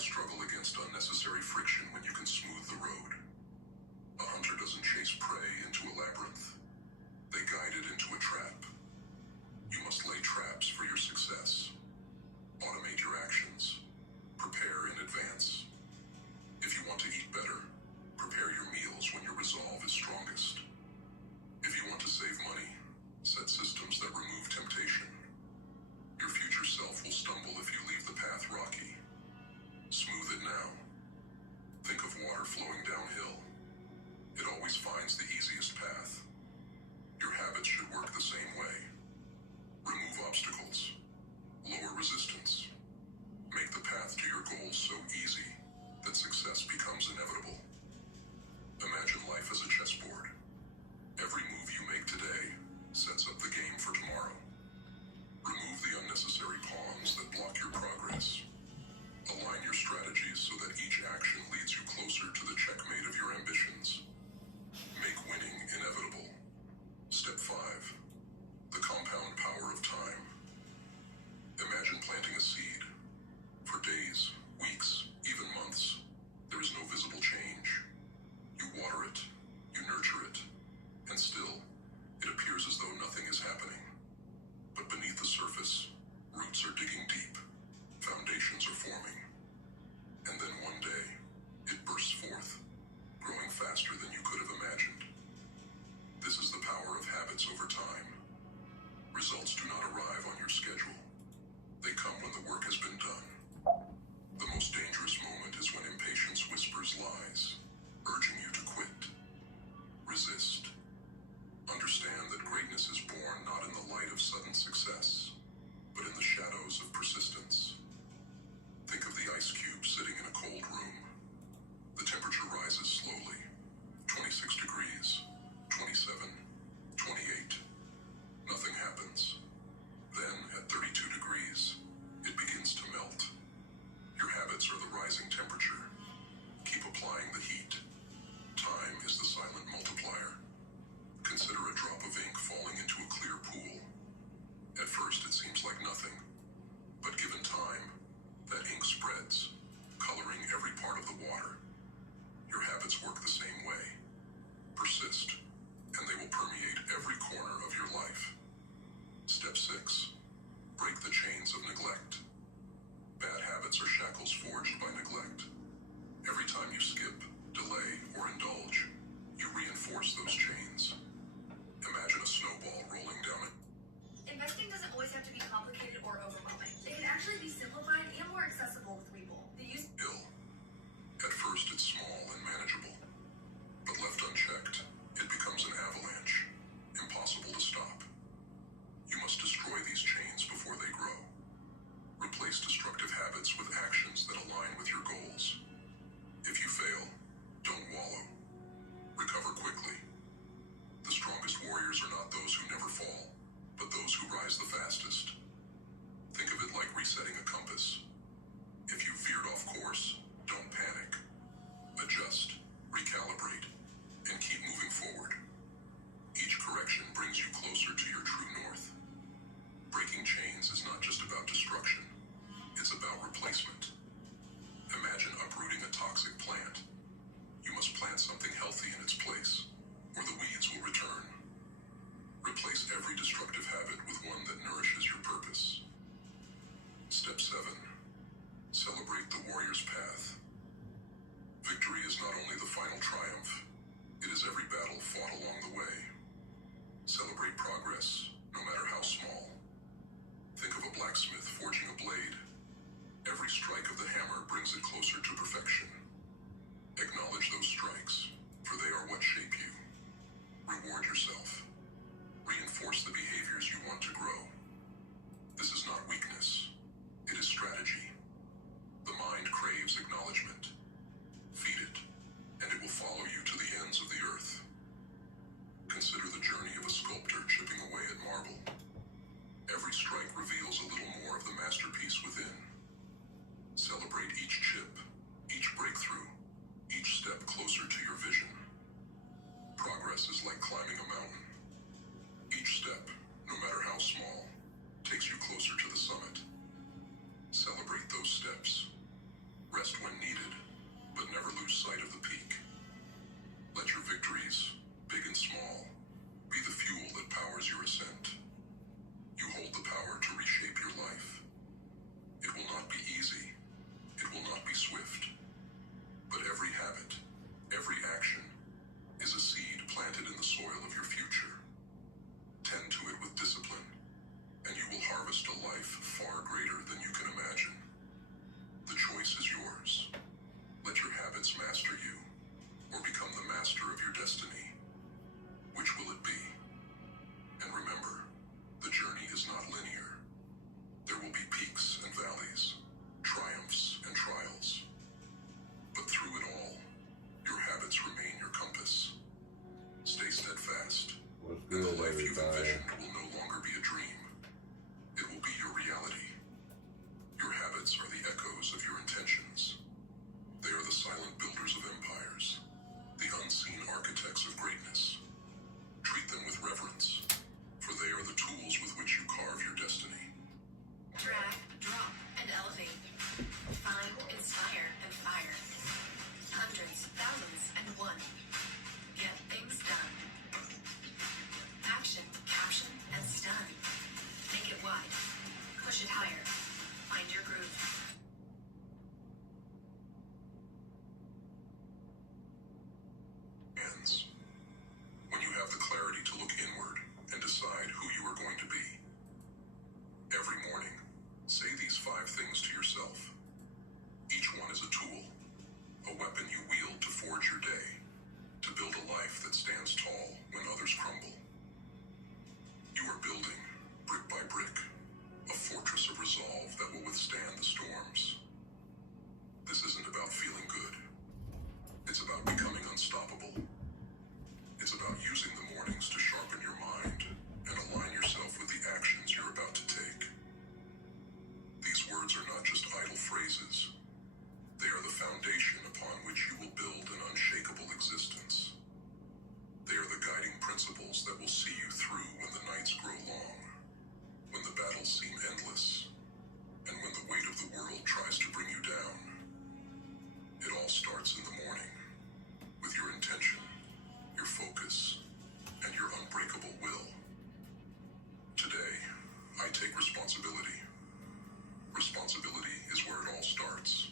struggle against unnecessary friction when you can smooth the road? A hunter doesn't chase prey into a labyrinth. They guide it into a trap. You must lay traps for your success. Automate your actions. Prepare in advance. If you want to eat better, prepare your meals when your resolve is strongest. If you want to save money, set systems that remove temptation. Your future self will stumble if you leave the path rocky. Smooth it now. Think of water flowing downhill. It always finds the easiest path. Your habits should work the same way. Remove obstacles. Lower resistance. Make the path to your goals so easy that success becomes inevitable. Imagine life as a chessboard. Every move you make today sets up the game for tomorrow. Remove the unnecessary pawns that block your progress. Align your strategies so that each action leads you closer to the checkmate of your ambitions. Make winning inevitable. Step 5. The compound power of time. Imagine planting a seed. For days, weeks, even months, there is no visible change. You water it, you nurture it, and still, it appears as though nothing is happening. But beneath the surface, roots are digging deep, foundations are forming. And then one day, it bursts forth, growing faster than you could have imagined. This is the power of habits over time. Results do not arrive on your schedule. They come when the work has been done. The most dangerous moment is when impatience whispers lies, urging you to quit. Resist. Understand that greatness is born not in the light of sudden success, but in the shadows of persistence. Think of the ice cube sitting in a cold room. The temperature rises slowly, 26 degrees, 27, 28. Nothing happens. Then, at 32 degrees, it begins to melt. Your habits are the rising temperature. Keep applying the heat. Time is the silent multiplier. Consider a drop of ink falling into a clear pool. At first it seems like nothing, but given time, that ink spreads, coloring every part of the water. Your habits work the same way. Persist, and they will permeate every corner of your life. Step 6. Break the chains of neglect. Bad habits are shackles forged by neglect. Every time you skip, delay, or indulge, you reinforce those chains. Imagine a snowball rolling down it. Investing doesn't always have to be complicated or overwhelming. It can actually be simplified and more accessible with Webull. Ill. At first it's small and manageable, but left unchecked, it becomes an avalanche, impossible to stop. You must destroy these chains before they grow. Replace destructive habits with actions that align with your goals. If you fail, don't wallow. Recover quickly. The strongest warriors are not those who never fall, but those who rise the fastest. Think of Drop and elevate. Find, inspire, and fire. Hundreds, thousands, and one. Get things done. Action, caption, and stun. Make it wide. Push it higher. Find your groove. Ends. When you have the clarity to look inward and decide who you are going to be. Every morning, say these 5 things to yourself. Each one is a tool, a weapon you wield to forge your day, to build a life that stands tall when others crumble. You are building, brick by brick, a fortress of resolve that will withstand the storms. This isn't about feeling good. It's about becoming unstoppable. It's about using the mornings to sharpen your mind and align yourself with the actions you're about to take. These words are not just idle phrases. They are the foundation upon which you will build an unshakable existence. They are the guiding principles that will see you through when the nights grow long, when the battles seem endless, and when the weight of the world tries to bring you down. It all starts in the morning, with your intention, your focus, and your unbreakable will. Today, I take responsibility. Responsibility is where it all starts.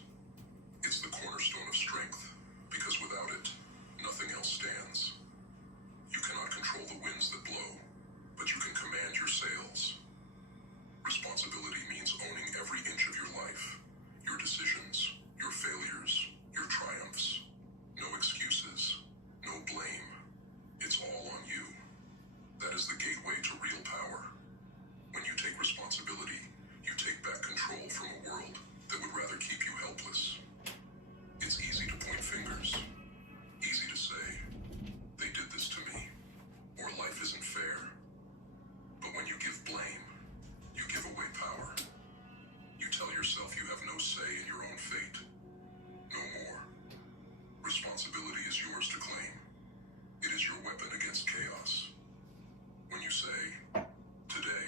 It's the cornerstone of strength, because without it, nothing else stands. You cannot control the winds that blow, but you can command your sails. Responsibility means owning every inch of your life, your decisions, your failures, your triumphs. No excuses, no blame. It's all on you. That is the gateway to real power. When you take responsibility, you take back control from a world that would rather keep you helpless. It's easy to point fingers. Easy to say, they did this to me, or life isn't fair. But when you give blame, you give away power. You tell yourself you have no say in your own fate. No more. Responsibility is yours to claim. It is your weapon against chaos. When you say, today,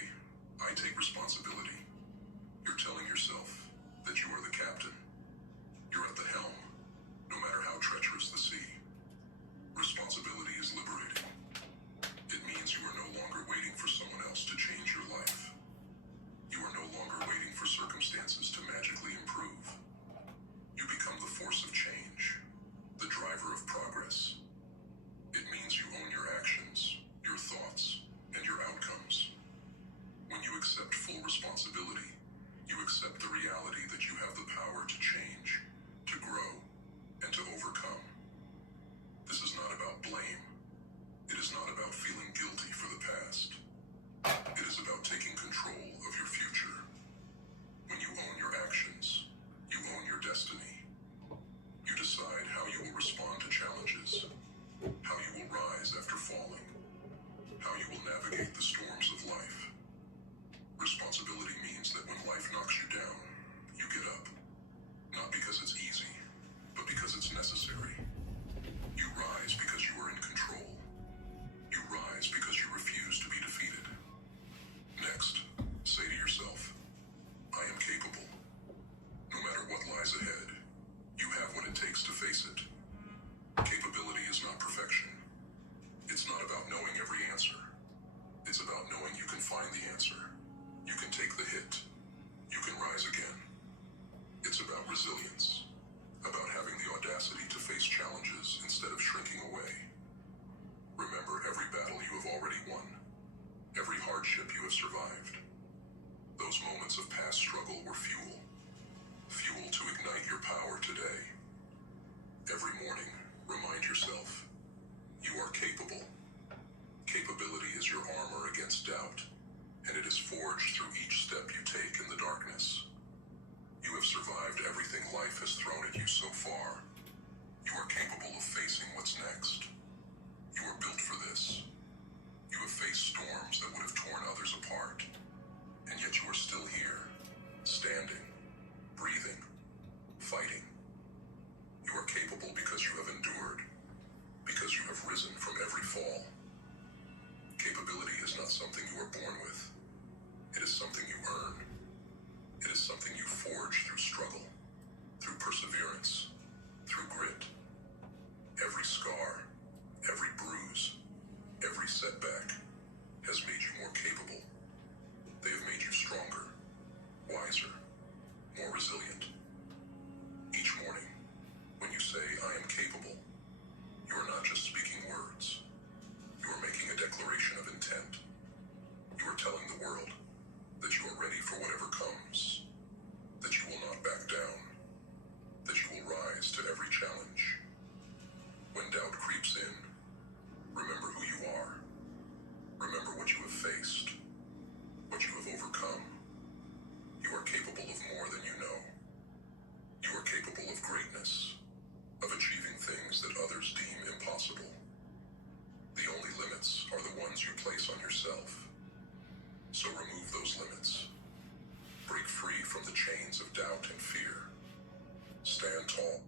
I take responsibility, you're telling yourself that you are the captain. You're at the helm, no matter how treacherous the sea. Responsibility is liberating. It means you are no longer waiting for someone else to change your life. You are no longer waiting for circumstances to magically improve. You become the force of change, the driver of progress. It means you own your actions, your thoughts, and your outcomes. When you accept full responsibility, you accept the reality that you have the power to change, to grow, and to overcome. This is not about blame. It is not about feeling guilty for the past. It is about taking control of your future. When you own your actions, you own your destiny. You decide how you will respond to challenges, how you will rise after falling, how you will navigate the storms of life. Responsibility means that when life knocks you down, you get up. Not because it's easy, but because it's necessary. You rise because you are in control. You rise because you refuse to be defeated. Next, say to yourself, I am capable. No matter what lies ahead, you have what it takes to face it. Capability is not perfection. It's not about knowing every answer. It's about knowing you can find the answer. You can take the hit. You can rise again. It's about resilience. About having the audacity to face challenges instead of shrinking away. Remember every battle you have already won. Every hardship you have survived. Those moments of past struggle were fuel. Fuel to ignite your power today. Every morning, remind yourself, you are capable. Capability is your armor against doubt, and it is forged through each step you take in the darkness. You have survived everything life has thrown at you so far. You are capable of facing what's next. You are built for this. You have faced storms that would have torn others apart, and yet you are still here, standing, breathing, fighting. You are capable because you have endured, because you have risen from every fall. Capability is not something you are born with. It is something you earn. more than you know. You are capable of greatness, of achieving things that others deem impossible. The only limits are the ones you place on yourself. So remove those limits. Break free from the chains of doubt and fear. Stand tall.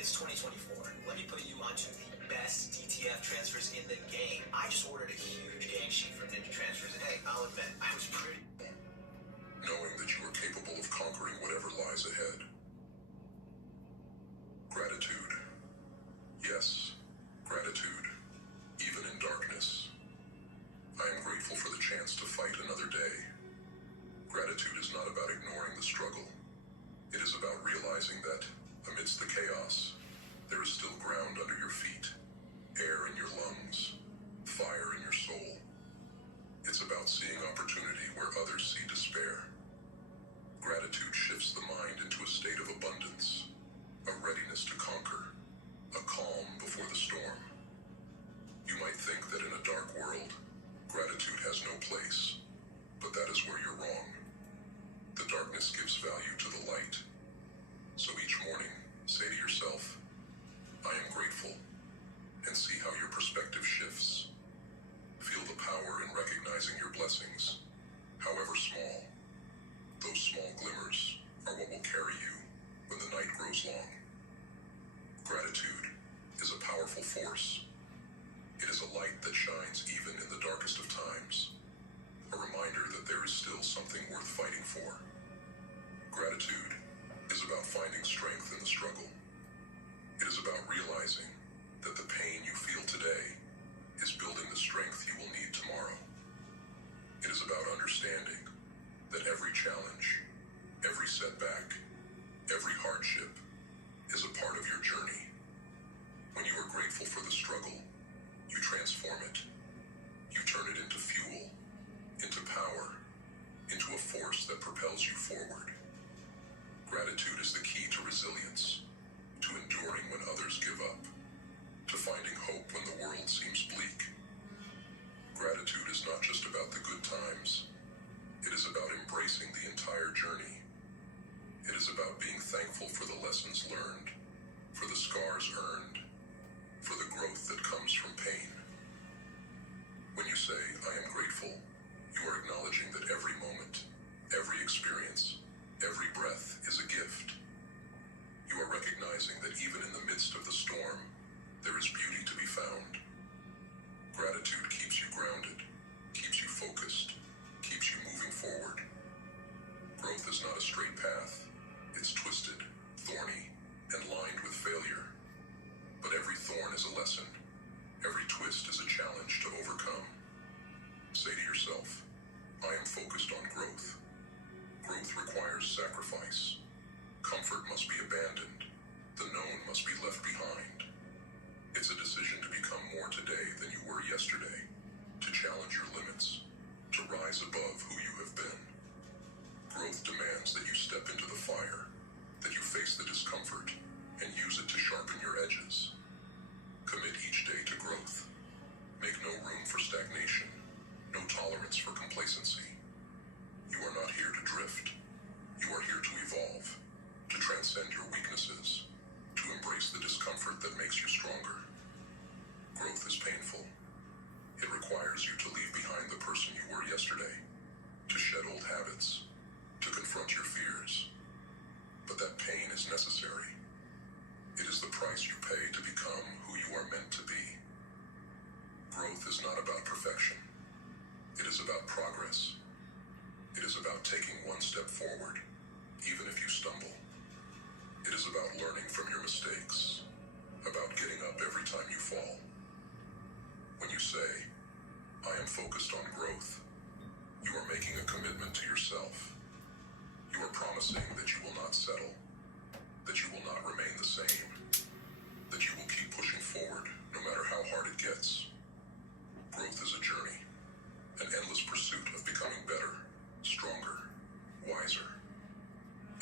It's 2024. Let me put you onto the best DTF transfers in the game. I just ordered a huge gang sheet from Ninja Transfers, and hey, I'll admit, I was pretty... Knowing that you are capable of conquering whatever lies ahead. Gratitude. Yes, gratitude. Even in darkness. I am grateful for the chance to fight another day. Gratitude is not about ignoring the struggle. It is about realizing that, amidst the chaos, there is still ground under your feet, air in your lungs, fire in your soul. It's about seeing opportunity where others see despair. Gratitude shifts the mind into a state of abundance, a readiness to conquer, a calm before the storm. You might think that in a dark world, gratitude has no place, but that is where you're wrong. The darkness gives value to the light. So each morning, say to yourself, I am grateful, and see how your perspective shifts. Feel the power in recognizing your blessings, however small. Those small glimmers are what will carry you when the night grows long. Gratitude is a powerful force. It is a light that shines even in the darkest of times, a reminder that there is still something worth fighting for. Gratitude is about finding strength in the struggle. It is about realizing that the pain you feel today is building the strength you will need tomorrow. It is about understanding that every challenge, every setback, every hardship is a part of your journey. When you are grateful for the struggle, you transform it. You turn it into fuel, into power, into a force that propels you forward. Gratitude is the key to resilience, to enduring when others give up, to finding hope when the world seems bleak. Gratitude is not just about the good times. It is about embracing the entire journey. It is about being thankful for the lessons learned, for the scars earned, for the growth that comes from pain. When you say, I am grateful, you are acknowledging that every moment, every experience, every breath is a gift. You are recognizing that even in the midst of the storm, there is beauty to be found. Gratitude keeps you grounded, keeps you focused, keeps you moving forward. Growth is not a straight path. It's twisted, thorny, and lined with failure. But every thorn is a lesson. Every twist is a challenge to overcome. Say to yourself, I am focused on growth. Growth requires sacrifice. Comfort must be abandoned. The known must be left behind. It's a decision to become more today than you were yesterday, to challenge your limits, to rise above who you have been. Growth demands that you step into the fire, that you face the discomfort, and use it to sharpen your edges. Commit each day to growth. Make no room for stagnation, no tolerance for complacency. You are not here to drift. You are here to evolve, to transcend your weaknesses, to embrace the discomfort that makes you stronger. Growth is painful. It requires you to leave behind the person you were yesterday, to shed old habits, to confront your fears. But that pain is necessary. It is the price you pay to become who you are meant to be. Growth is not about perfection. It is about progress. It is about taking one step forward, even if you stumble. It is about learning from your mistakes, about getting up every time you fall. When you say, I am focused on growth, you are making a commitment to yourself. You are promising that you will not settle, that you will not remain the same, that you will keep pushing forward no matter how hard it gets. Growth is a journey, an endless pursuit of becoming better, stronger, wiser.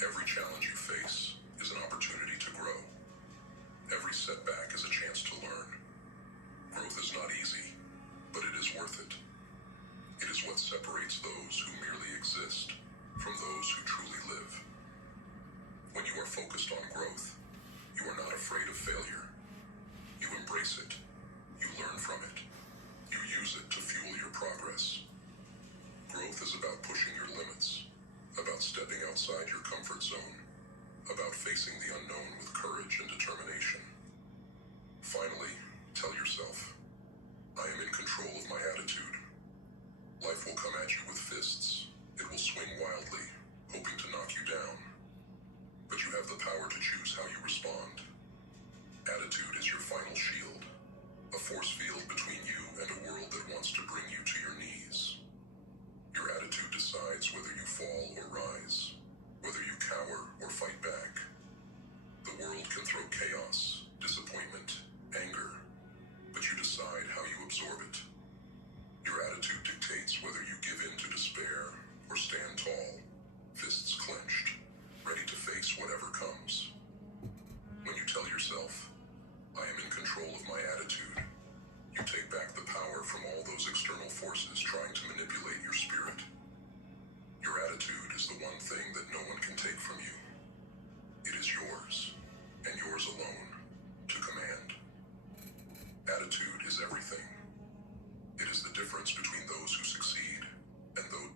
Every challenge you face is an opportunity to grow. Every setback is a chance to learn. Growth is not easy, but it is worth it. It is what separates those who merely exist from those who truly live. comfort zone, about facing the unknown with courage and determination. Finally, tell yourself, I am in control of my attitude. Life will come at you with fists. It will swing wildly, hoping to knock you down. But you have the power to choose how you respond. Attitude is your final shield, a force field between you and a world that wants to bring you to your knees. Your attitude decides whether you fall or rise, whether you cower or fight back. The world can throw chaos, disappointment, anger, but you decide how you absorb it. Your attitude dictates whether you give in to despair or stand tall, fists clenched, ready to face whatever comes. When you tell yourself, I am in control of my attitude, you take back the power from all those external forces trying to manipulate your spirit. Your attitude is the one thing that no one can take from you. It is yours, and yours alone, to command. Attitude is everything. It is the difference between those who succeed and those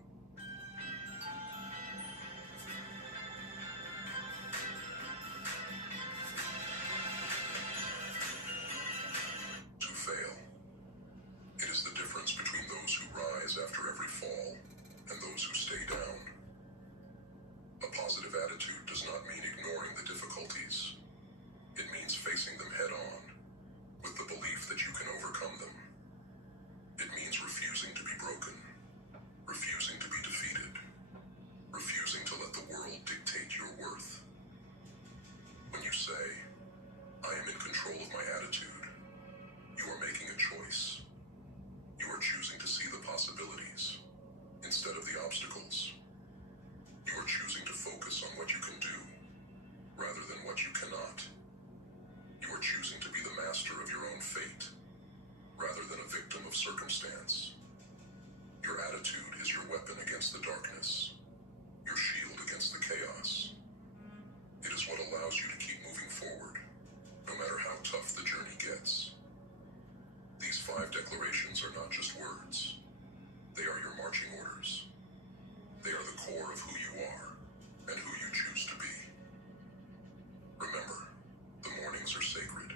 who fail. It is the difference between those who rise after every fall and those who stay down. A positive attitude does not mean ignoring the difficulties. It means facing them head on, with the belief that you can overcome them. It means refusing to be broken, refusing to be defeated, refusing to let the world dictate your worth. When you say, I am in control of my attitude, you are making a choice. You are choosing to see the possibilities instead of the obstacles. You are choosing to focus on what you can do rather than what you cannot. You are choosing to be the master of your own fate rather than a victim of circumstance. Your attitude is your weapon against the darkness, your shield against the chaos. It is what allows you to keep moving forward, no matter how tough the journey gets. These 5 declarations are not just words. They are your marching orders. They are the core of who you are and who you choose to be. Remember, the mornings are sacred.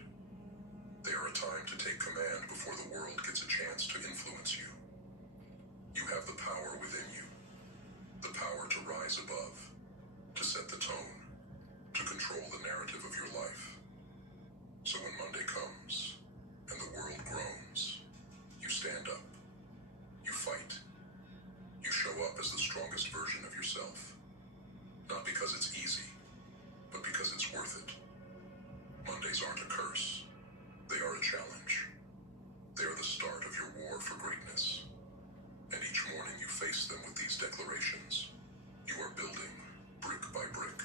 They are a time to take command before the world gets a chance to influence you. You have the power within you, the power to rise above, to set the tone, to control the narrative of your life. So when Monday comes and the world groans, you stand up, you fight, you show up as the strongest version of yourself. Not because it's easy, but because it's worth it. Mondays aren't a curse. They are a challenge. They are the start of your war for greatness. And each morning you face them with these declarations. You are building, brick by brick,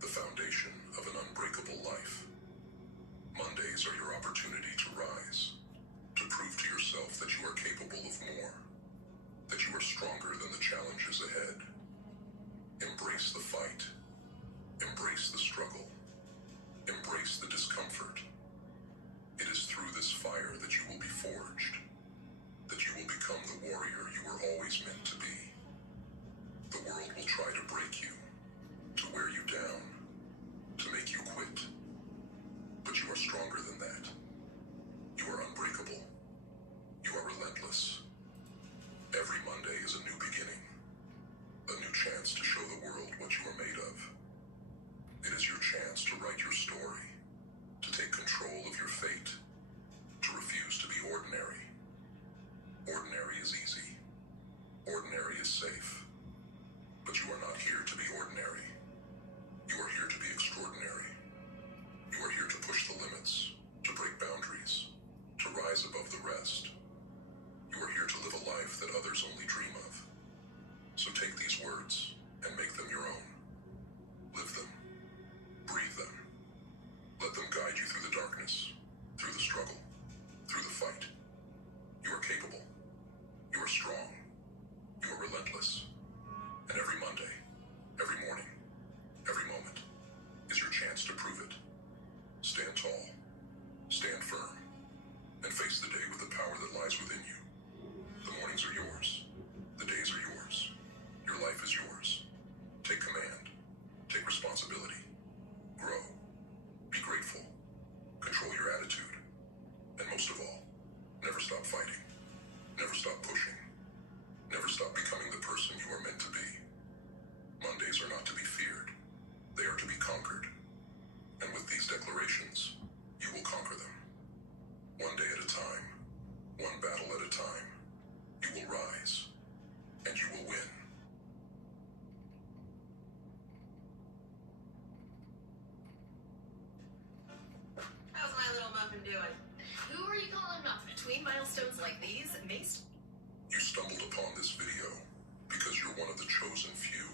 the foundation of an unbreakable life. Mondays are your opportunity to rise, to prove to yourself that you are capable of more, that you are stronger than the challenges ahead. Embrace the fight. Embrace the struggle. Embrace the discomfort. It is through this fire that you will be forged, that you will become the warrior you were always meant to be. The world will try to break you, to wear you down, to make you quit. But you are stronger than that. You are unbreakable. You are relentless. Every Monday is a new beginning, a new chance to show the world what you are made of. It is your chance doing. Who are you calling up? Between milestones like these, Mace. You stumbled upon this video because you're one of the chosen few.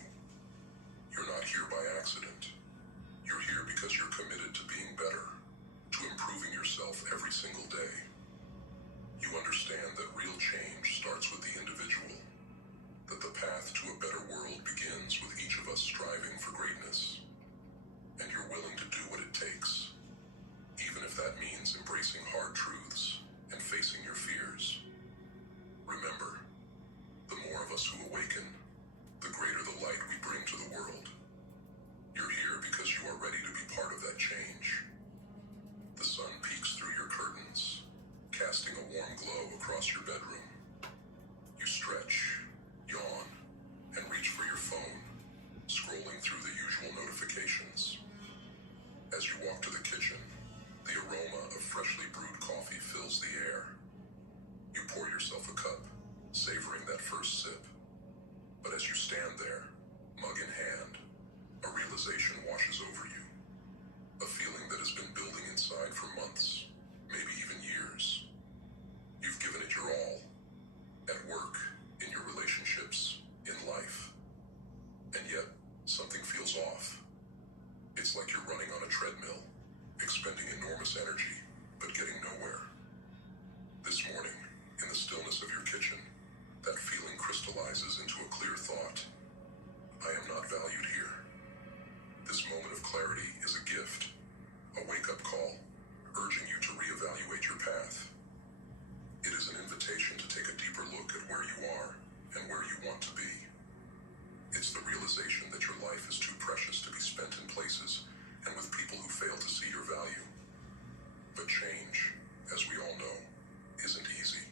You're not here by accident. You're here because you're committed to being better, to improving yourself every single day. You understand that real change starts with the individual, that the path to a better world begins with each of us striving for greatness. And you're willing to do what it takes, even if that means embracing hard truths and facing your fears. Remember, the more of us who awaken, the greater the light we bring to the world. You're here because you are ready to be part of that change. The sun peeks through your curtains, casting a warm glow across your bedroom. You stretch, yawn, and reach for your phone, scrolling through the usual notifications. As you walk to the kitchen, the aroma of freshly brewed coffee fills the air. You pour yourself a cup, savoring that first sip. But as you stand there, mug in hand, a realization washes over you. A feeling that has been building inside for months, maybe even years. You've given it your all, at work, in your relationships, in life. And yet, something feels off. It's like you're running on a treadmill, expending enormous energy, but getting nowhere. This morning, in the stillness of your kitchen, that feeling crystallizes into a clear thought. I am not valued here. This moment of clarity is a gift, a wake-up call, urging you to reevaluate your path. It is an invitation to take a deeper look at where you are and where you want to be. It's the realization that your life is too precious to be spent in places and with people who fail to see your value. But change, as we all know, isn't easy.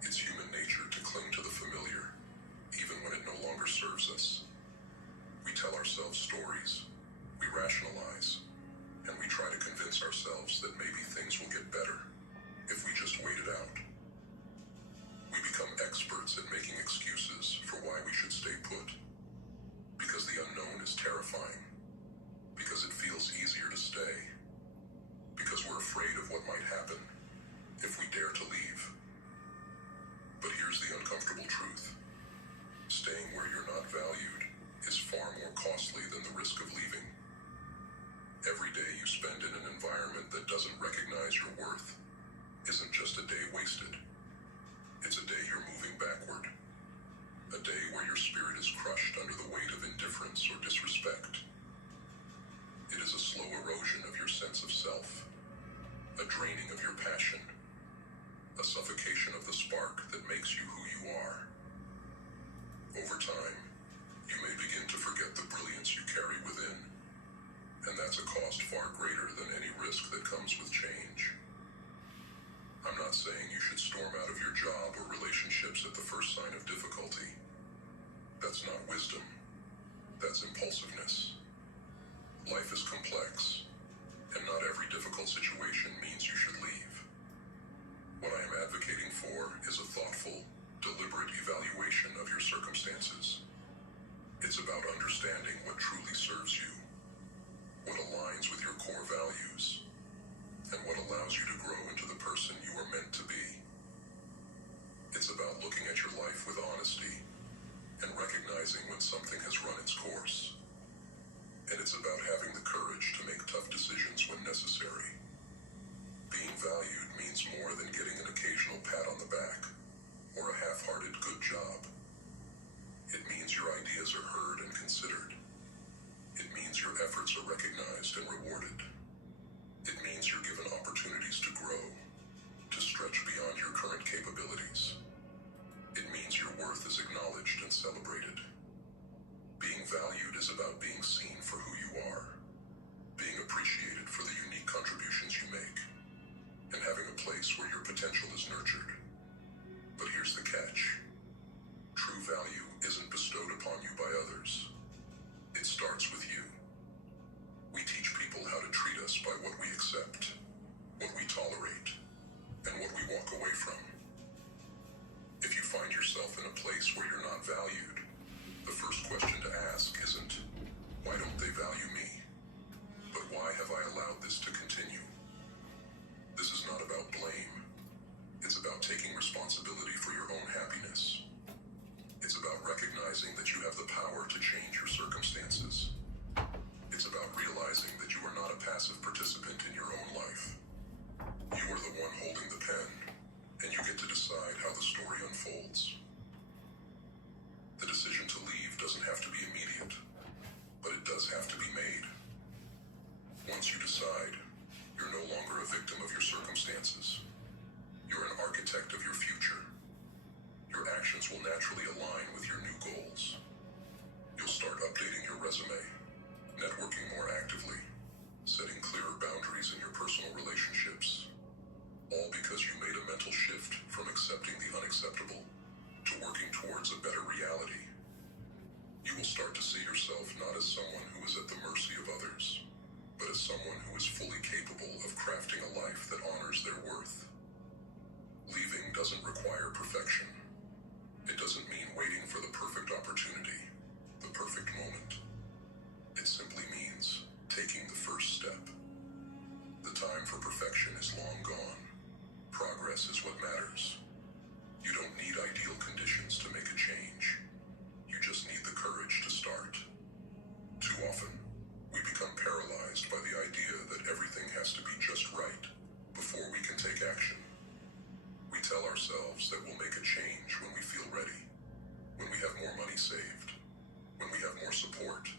It's human nature to cling to the familiar, even when it no longer serves us. We tell ourselves stories, we rationalize, and we try to convince ourselves that maybe things will get better if we just wait it out. We become experts at making excuses for why we should stay put. Because the unknown is terrifying. Because it feels easier to stay. Because we're afraid of what might happen if we dare to leave. But here's the uncomfortable truth. Staying where you're not valued is far more costly than the risk of leaving. Every day you spend in an environment that doesn't recognize your worth isn't just a day wasted. It's a day you're moving backward. A day where your spirit is crushed under the weight of indifference or disrespect. It is a slow erosion of your sense of self, a draining of your passion, a suffocation of the spark that makes you who you are. Over time, you may begin to forget the brilliance you carry within, and that's a cost far greater than any risk that comes with change. I'm not saying you should storm out of your job or relationships at the first sign of difficulty. That's not wisdom. That's impulsiveness. Life is complex, and not every difficult situation means you should leave. What I am advocating for is a thoughtful, deliberate evaluation of your circumstances. It's about understanding what truly serves you, what aligns with your core values, and what allows you to grow into the person you are meant to be. It's about looking at your life with honesty and recognizing when something has run its course. And it's about having the courage to make tough decisions when necessary. Being valued means more than getting an occasional pat on the back or a half-hearted good job. It means your ideas are heard and considered. It means your efforts are recognized and rewarded. It means you're given opportunities to grow, to stretch beyond your current capabilities. It means your worth is acknowledged and celebrated. Being valued is about being seen for who you are, being appreciated for the unique contributions you make, and having a place where your potential is nurtured. But here's the catch. True value isn't bestowed upon you by others. It starts with you. We teach people how to treat us by what we accept, what we tolerate, and what we walk away from. If you find yourself in a place where you're not valued, the first question to ask isn't, why don't they Once you decide, you're no longer a victim of your circumstances. You're an architect of your future. Your actions will naturally align with your new goals. You'll start updating your resume, networking more actively, setting clearer boundaries in your personal relationships. All because you made a mental shift from accepting the unacceptable to working towards a better reality. You will start to see yourself not as someone who is at the mercy of others, but as someone who is fully capable of crafting a life that honors their worth. Leaving doesn't require perfection. It doesn't mean waiting for the perfect opportunity, the perfect moment. It simply means taking the first step. The time for perfection is long gone. Progress is what matters. You don't need ideal conditions to make a change. You just need the courage to start. Too often, we become paralyzed by the idea that everything has to be just right before we can take action. We tell ourselves that we'll make a change when we feel ready, when we have more money saved, when we have more support,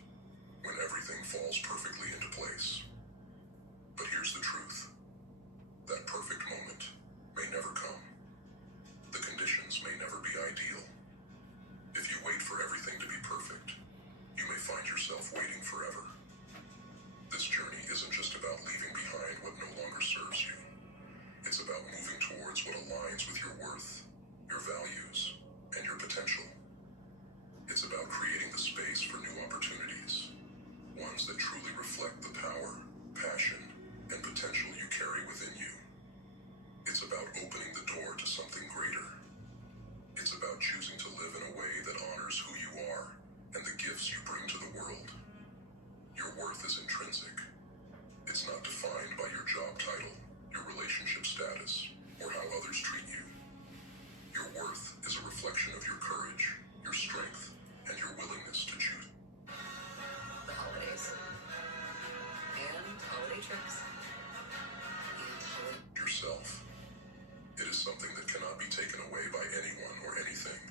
when everything falls perfectly into place. But here's the truth. That perfect moment may never come. The conditions may never be ideal. If you wait for everything to be perfect, you may find yourself waiting forever. This journey isn't just about leaving behind what no longer serves you. It's about moving towards what aligns with your worth, your values, and your potential. It's about creating the space for new opportunities, ones that truly reflect the power, passion, and potential you carry within you. It's about opening the door to something greater. It's about choosing to live in a way that honors who you are and the gifts you bring to the world. Your worth is intrinsic. It's not defined by your job title, your relationship status, or how others treat you. Your worth is a reflection of your courage, your strength, and your willingness to choose. The holidays. And holiday trips. And holiday... Yourself. It is something that cannot be taken away by anyone or anything.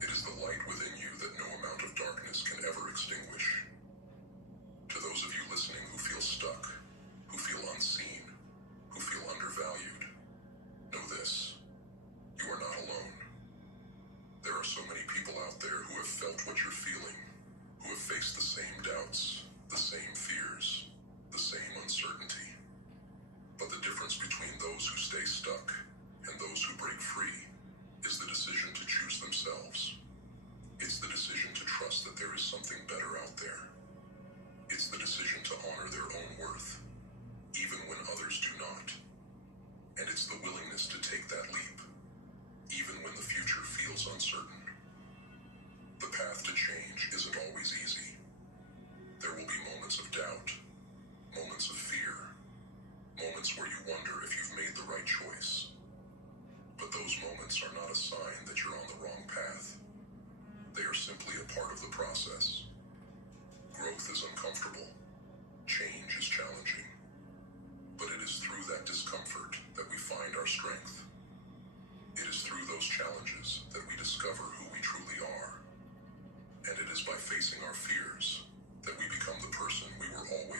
It is the light within you that no amount of darkness can ever extinguish. To those of you listening who feel stuck, who feel unseen, who feel undervalued, know this: you are not alone. There are so many people out there who have felt what you're feeling, who have faced the same doubts, the same fears, the same uncertainty. But the difference between those who stay stuck and those who break free is the decision to choose themselves. It's the decision to trust that there is something better out there. It's the decision to honor their own worth, even when others do not. And it's the willingness to take that leap, even when the future feels uncertain. The path to change isn't always easy. There will be moments of doubt, moments of fear, moments where you wonder if you've made the right choice. But those moments are not a sign that you're on the wrong path. They are simply a part of the process. Growth is uncomfortable. Change is challenging. But it is through that discomfort that we find our strength. It is through those challenges that we discover who we truly are. And it is by facing our fears that we become the person we were always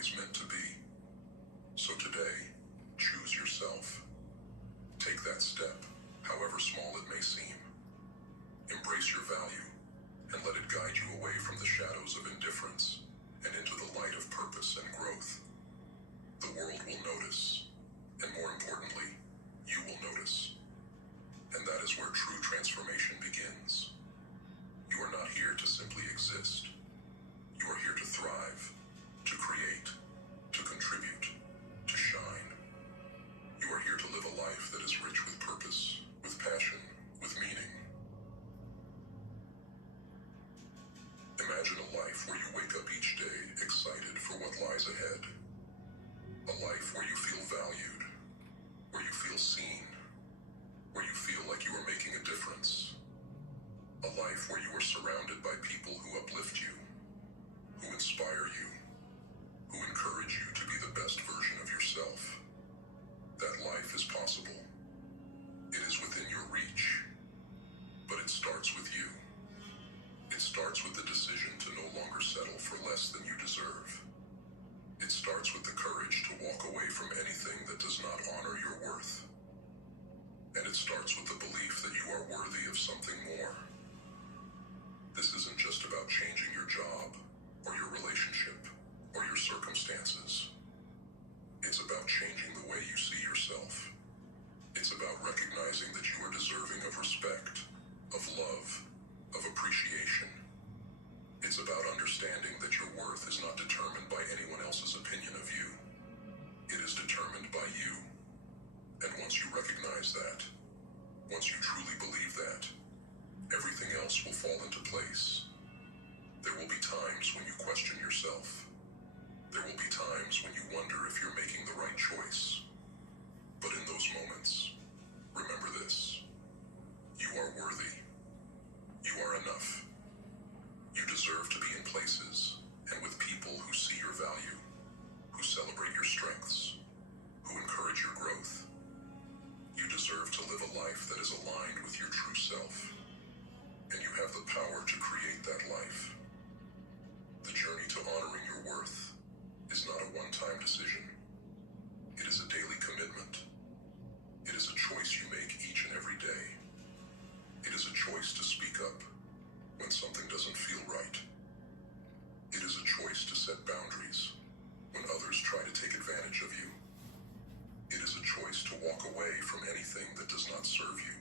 job, or your relationship, or your circumstances. It's about changing the way you see yourself. It's about recognizing that you are deserving of respect, of love, of appreciation. It's about understanding that your worth is not determined by anyone else's opinion of you. It is determined by you. And once you recognize that, once you truly believe that, everything else will fall into place. There will be times when you question yourself. There will be times when you wonder if you're making the right choice. But in those moments, remember this: you are worthy. You are enough. You deserve to be in places and with people who see your value, who celebrate your strengths, who encourage your growth. You deserve to live a life that is aligned with your true self, and you have the power to create that life. The journey to honoring your worth is not a one-time decision. It is a daily commitment. It is a choice you make each and every day. It is a choice to speak up when something doesn't feel right. It is a choice to set boundaries when others try to take advantage of you. It is a choice to walk away from anything that does not serve you.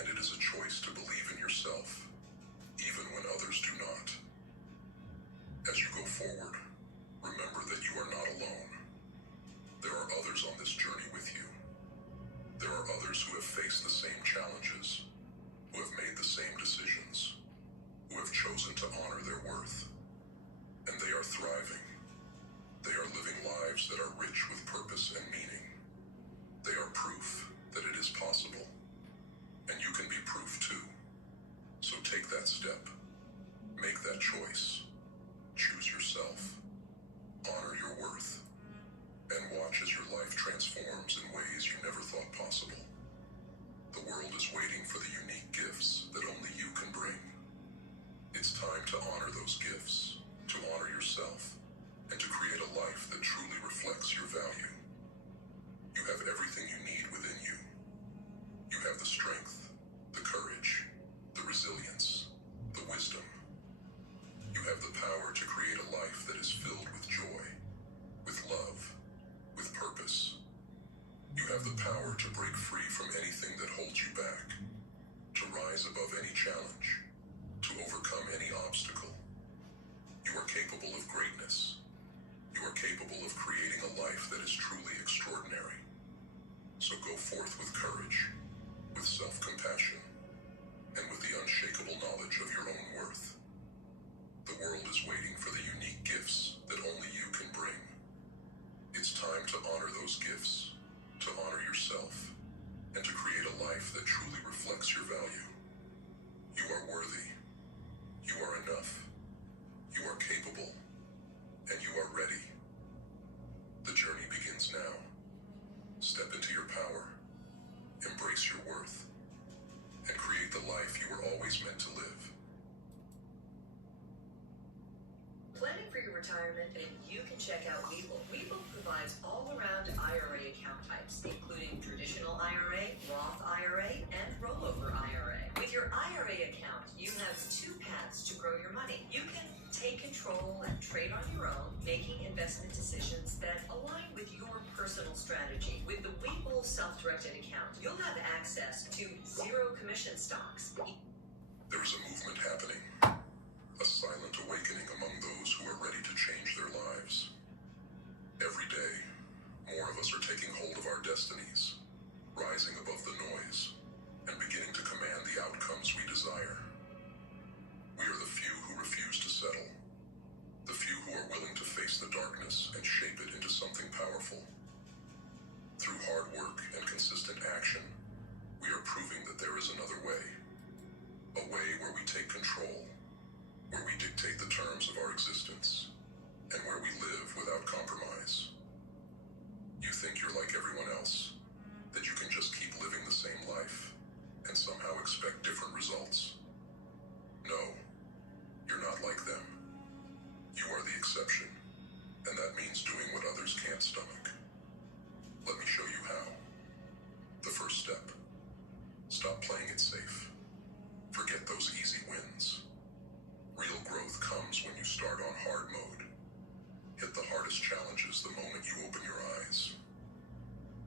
And it is a choice to believe in yourself, even when others do not. As you go forward, remember that you are not alone. There are others on this journey with you. There are others who have faced the same challenges, who have made the same decisions, who have chosen to honor their worth. And they are thriving. They are living lives that are rich with purpose and meaning. They are proof that it is possible. And you can be proof too. So take that step. Make that choice. Choose yourself. Honor your worth. And watch as your life transforms in ways you never thought possible. The world is waiting for the unique gifts that only you can bring. It's time to honor those gifts, to honor yourself, and to create a life that truly reflects your value. You have everything you need within you. You have the strength, the courage, the resilience, the wisdom. You have the power to create a life that is filled with joy, with love, with purpose. You have the power to break free from anything that holds you back, to rise above any challenge, to overcome any obstacle. You are capable of greatness. You are capable of creating a life that is truly extraordinary. So go forth with courage, with self-compassion, and with the unshakable knowledge of your own worth. The world is waiting for the unique gifts that only you can bring. It's time to honor those gifts, to honor yourself, and to create a life that truly reflects your value. You are worthy. You are enough. You are capable. And you are ready. The journey begins now. Step into your power. Embrace your worth. And create the life you were always meant to live. Planning for your retirement, and you can check out Webull. Webull provides all-around IRA account types, including traditional IRA, Roth IRA, and rollover IRA. With your IRA account, you have two paths to grow your money. You can take control and trade on your own, making investment decisions that align with your personal strategy. With the Webull self-directed account, you'll have access to zero commission stocks. There is a movement happening, a silent awakening among those who are ready to change their lives. Every day, more of us are taking hold of our destinies, rising above the noise, and beginning to command the outcomes we desire. We are the few who refuse to settle, the few who are willing to face the darkness and shape it into something powerful. Through hard work and consistent action, we are proving that there is another way, a way where we take control, where we dictate the terms of our existence, and where we live without compromise. You think you're like everyone else, that you can just keep living the same life and somehow expect different results. No, you're not like them. You are the exception, and that means doing what others can't stomach. Let me show you how. The first step: stop playing it safe. Forget those easy wins. Real growth comes first challenges the moment you open your eyes.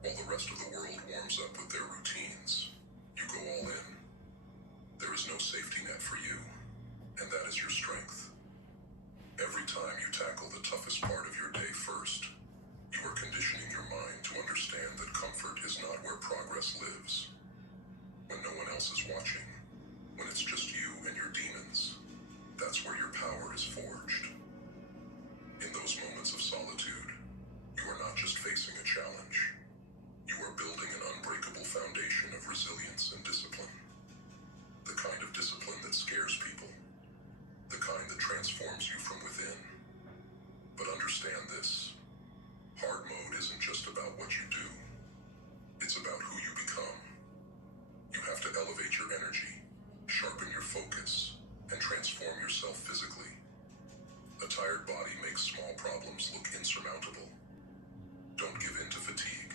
While the rest of the world warms up with their routines, you go all in. There is no safety net for you, and that is your strength. Every time you tackle the toughest part of your day first, you are conditioning your mind to understand that comfort is not where progress lives. When no one else is watching, when it's just you and your demons, that's where your power is forged. In those moments of solitude, you are not just facing a challenge. You are building an unbreakable foundation of resilience and discipline. The kind of discipline that scares people. The kind that transforms you from within. But understand this. Hard mode isn't just about what you do. It's about who you become. You have to elevate your energy, sharpen your focus, and transform yourself physically. A tired body makes small problems look insurmountable. Don't give in to fatigue.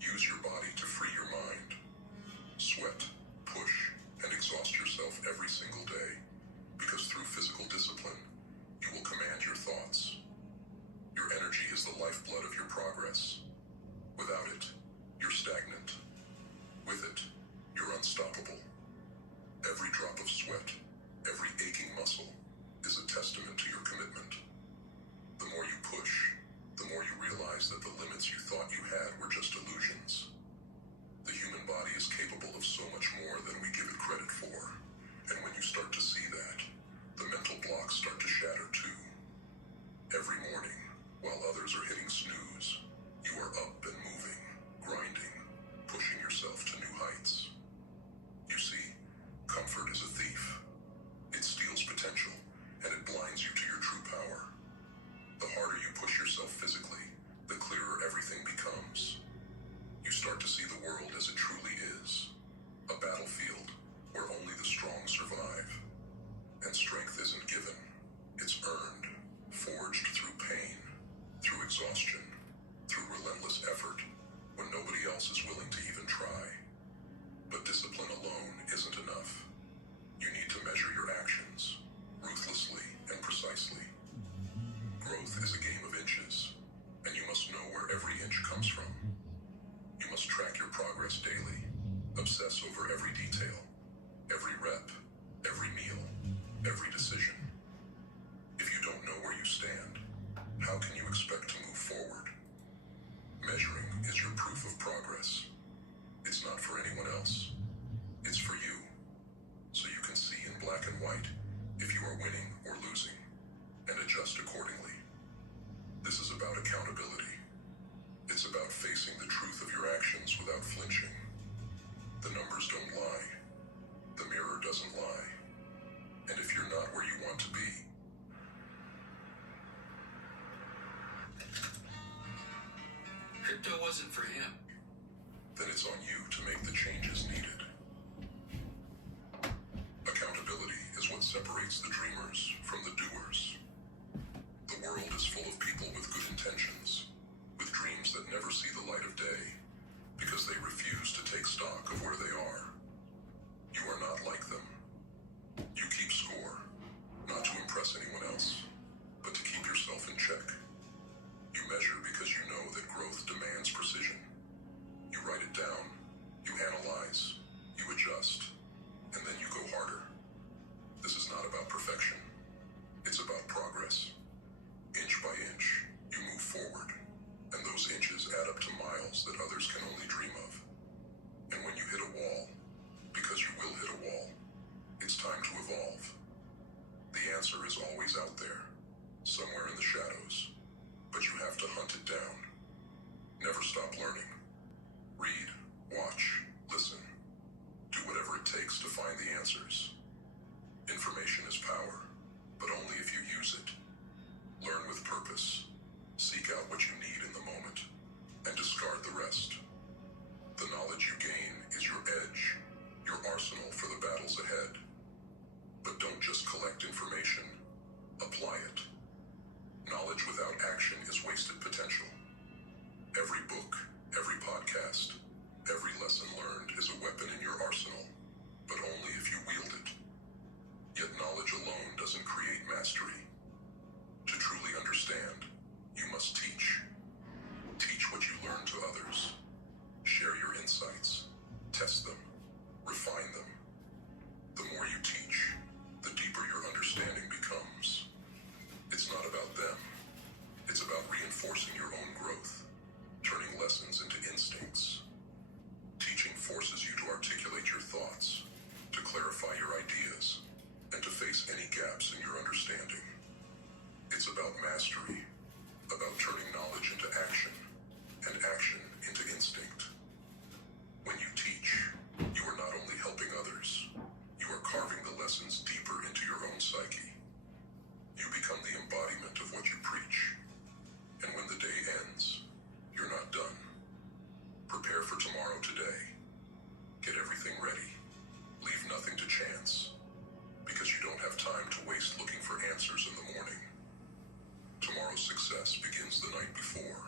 Use your body to free your mind. Sweat, push, and exhaust yourself every single day, because through physical discipline, you will command your thoughts. Your energy is the lifeblood of your progress. Without it, you're stagnant. With it, you're unstoppable. Every drop of sweat, every aching muscle, is a testament to your commitment. The more you push, the more you realize that the limits you thought you had were just illusions. The human body is capable of so much more than we give it credit for, and when you start to see that, the mental blocks start to shatter too. Every morning, while others are hitting snooze, you are up and moving, grinding, pushing yourself to new heights. You see, comfort is a thief. It steals potential, and it blinds you to your true power. The harder you push yourself physically, the clearer everything becomes. You start to see the world as it truly is, a battlefield where only the strong survive. And strength isn't given, it's earned, forged through pain, through exhaustion, through relentless effort, when nobody else is willing to even try. But discipline alone isn't enough. You need to measure your actions, ruthlessly and precisely. Growth is a game of inches, and you must know where every inch comes from. You must track your progress daily, obsess over every detail, every rep, every meal, every decision. If you don't know where you stand, how can you expect to move forward? Measuring is your proof of progress. It's not for anyone else. It's for you. So you can see in black and white if you are winning or losing, and adjust accordingly. This is about accountability. It's about facing the truth of your actions without flinching. The numbers don't lie. The mirror doesn't lie. And if you're not where you want to be, crypto wasn't for him. then it's on you to make the changes needed. Accountability is what separates the dreamers from the doers. The world is full of people with good intentions, with dreams that never see the light of day, because they refuse to take stock of where they are. You are not like them. You keep score, not to impress anyone else, but to keep yourself in check. You measure because you know that growth demands precision. You write it down, you analyze, you adjust, and then you go harder. This is not about perfection. It's about progress. Inch by inch, you move forward, and those inches add up to miles that others can only dream of. And when you hit a wall, because you will hit a wall, it's time to evolve. The answer is always out there, somewhere in the shadows, but you have to hunt it down. Never stop learning. Read, watch, listen. Do whatever it takes to find the answers. Information is power, but only if you use it. Learn with purpose. Seek out what you need in the moment, and discard the rest. The knowledge you gain is your edge, your arsenal for the battles ahead. But don't just collect information, apply it. Knowledge without action is wasted potential. Every book, every podcast, every lesson learned is a weapon in your arsenal, but only if you wield it. Yet knowledge alone doesn't create mastery. To truly understand, you must mastery, about turning knowledge into action, and action into instinct. When you teach, you are not only helping others, you are carving the lessons deeper into your own psyche. You become the embodiment of what you preach. And when the day ends, you're not done. Prepare for tomorrow today. Get everything ready. Leave nothing to chance. Because you don't have time to waste looking for answers in the morning. Tomorrow's success begins the night before.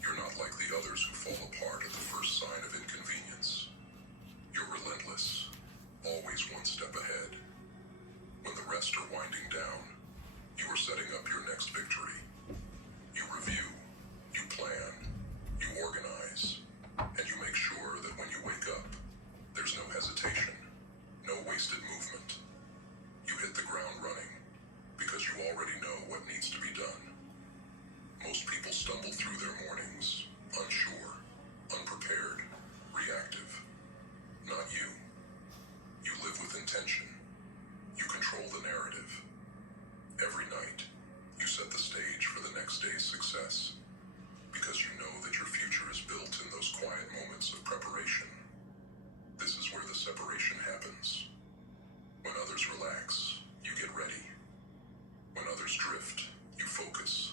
You're not like the others who fall apart at the first sign of inconvenience. You're relentless, always one step ahead. When the rest are winding down, you are setting up your next victory. You review, you plan, you organize, and you make sure that when you wake up, there's no hesitation, no wasted movement. You hit the ground running because you already know what needs to be done. Most people stumble through their mornings, unsure, unprepared, reactive. Not you. You live with intention. You control the narrative. Every night, you set the stage for the next day's success because you know that your future is built in those quiet moments of preparation. This is where the separation happens. When others relax, you get ready. When others drift, you focus.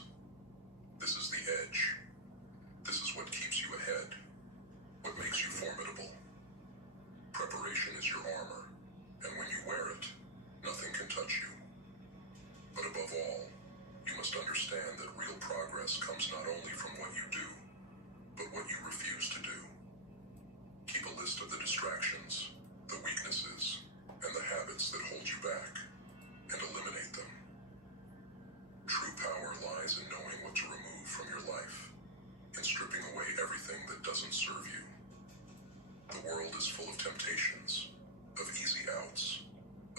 This is the edge. This is what keeps you ahead. What makes you formidable. Preparation is your armor, and when you wear it, nothing can touch you. But above all, you must understand that real progress comes not only from what you do, but what you refuse to do. Keep a list of the distractions, the weaknesses, and the habits that hold you back, and eliminate them. True power lies in knowing what to remove from your life, in stripping away everything that doesn't serve you. The world is full of temptations, of easy outs,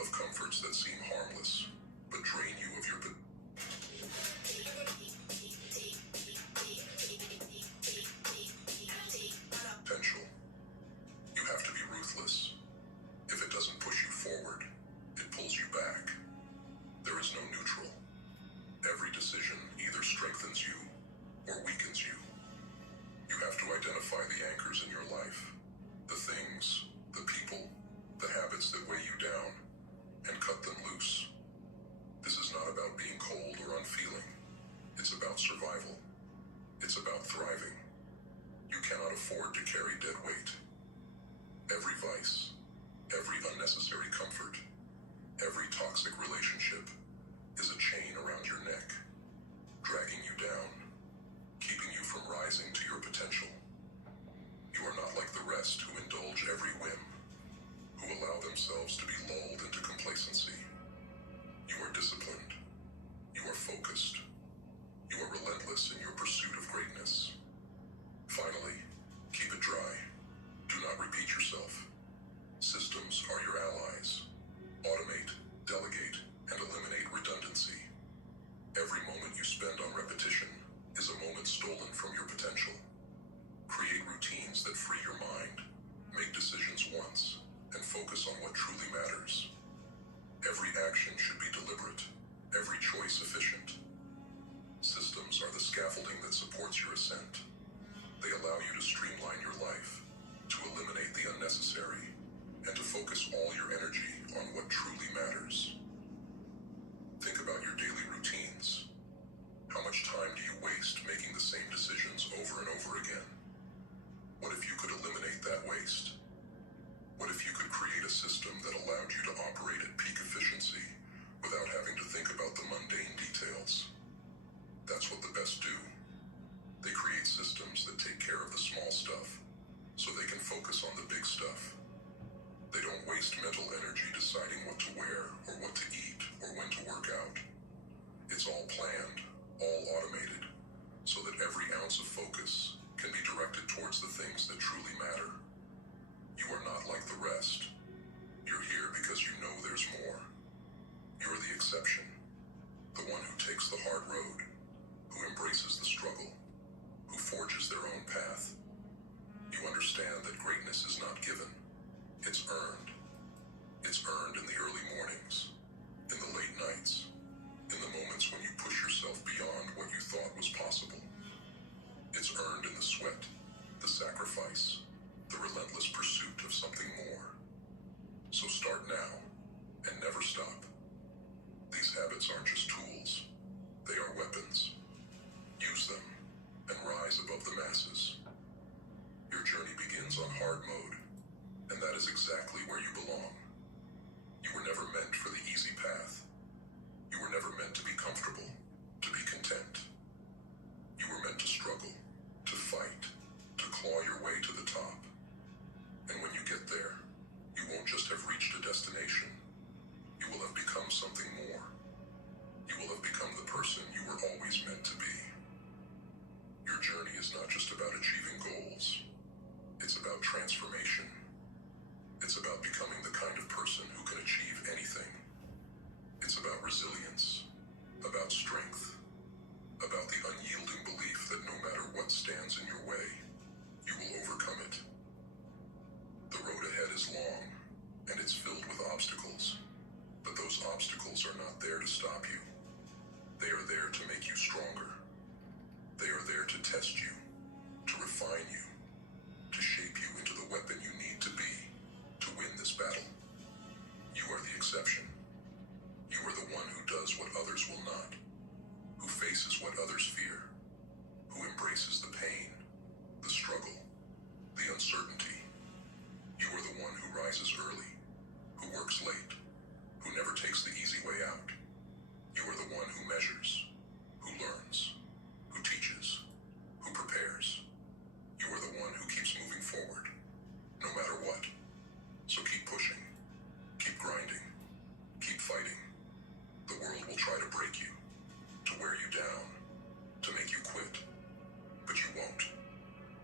of comforts that seem harmless, but drain you of your potential. You have to be ruthless. If it doesn't push you forward, it pulls you back. There is no neutral. Every decision either strengthens you or weakens you. You have to identify the anchors in your life, the things, the people, the habits that weigh you down, and cut them loose. This is not about being cold or unfeeling. It's about survival. It's about thriving. You cannot afford to carry dead weight. Every vice, every unnecessary comfort, every toxic relationship is a chain around your neck, dragging you down, keeping you from rising to your potential. You are not like the rest who indulge every whim, who allow themselves to be lulled into complacency. You are disciplined. You are focused. You are relentless in your pursuit of greatness. Finally, keep it dry. Do not repeat yourself. Systems are your allies. Automate, delegate, and eliminate redundancy. Every moment you spend on repetition is a moment stolen from your potential. Create routines that free your mind. Make decisions once, and focus on what truly matters. Every action should be deliberate, every choice efficient. Systems are the scaffolding that supports your ascent. They allow you to streamline your life, to eliminate the unnecessary, and to focus all your energy on what truly matters. Think about your daily routines. How much time do you waste making the same decisions over and over again? What if you could eliminate that waste? What if you could create a system that allowed you to operate at peak efficiency without having to think about the mundane details? That's what the best do. They create systems that take care of the small stuff so they can focus on the big stuff. They don't waste mental energy deciding what to wear or what to eat or when to work out. It's all planned, all automated, so that every ounce of focus can be directed towards the things that truly matter. You are not like the rest. You're here because you know there's more. You're the exception, the one who takes the hard road, who embraces the struggle, who forges their own path. You understand that greatness is not given, it's earned. It's earned in the early mornings, in the late nights, in the moments when you push yourself beyond is not just about achieving goals. It's about transformation. It's about becoming the kind of person who can achieve anything. It's about resilience, about strength, about the unyielding belief that no matter what stands in your way, you will overcome it. The road ahead is long, and it's filled with obstacles, but those obstacles are not there to stop you. They are there to make you stronger. They are there to test you, to refine you, to shape you into the weapon you need to be to win this battle. You are the exception. You are the one who does what others will not, who faces what others fear, who embraces the pain, the struggle, the uncertainty. You are the one who rises early, who works late, who never takes the easy way out. You are the one who measures, who learns, who teaches, who prepares. You are the one who keeps moving forward, no matter what. So keep pushing, keep grinding, keep fighting. The world will try to break you, to wear you down, to make you quit. But you won't.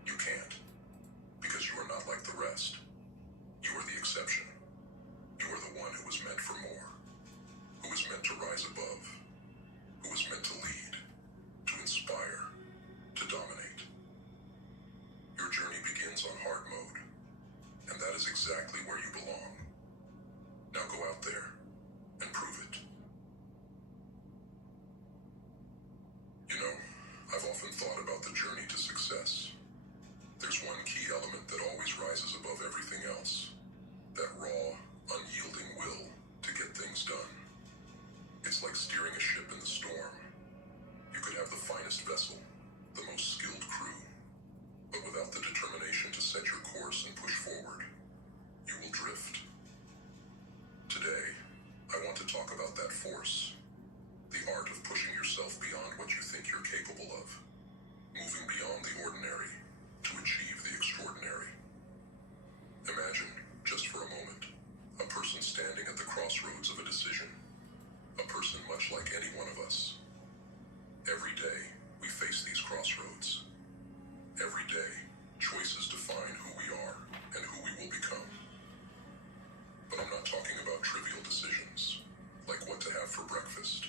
You can't. Because you are not like the rest. You are the exception. You are the one who was meant for more, who was meant to rise above, who was meant to lead, to inspire, to dominate. Your journey begins on hard mode, and that is exactly where you belong. Now go out there and prove it. You know, I've often thought about the journey to success. There's one key element that always rises above everything else. That raw, unyielding will to get things done. It's like steering a ship in the storm. You could have the finest vessel, the most skilled crew, but without the determination to set your course and push forward, you will drift. Today, I want to talk about that force, the art of pushing yourself beyond what you think you're capable of, moving beyond the ordinary to achieve the extraordinary. Imagine, just for a moment, a person standing at the crossroads of a decision, a person much like any one of us. Every day, we face these crossroads. Every day, choices define who we are and who we will become. But I'm not talking about trivial decisions, like what to have for breakfast.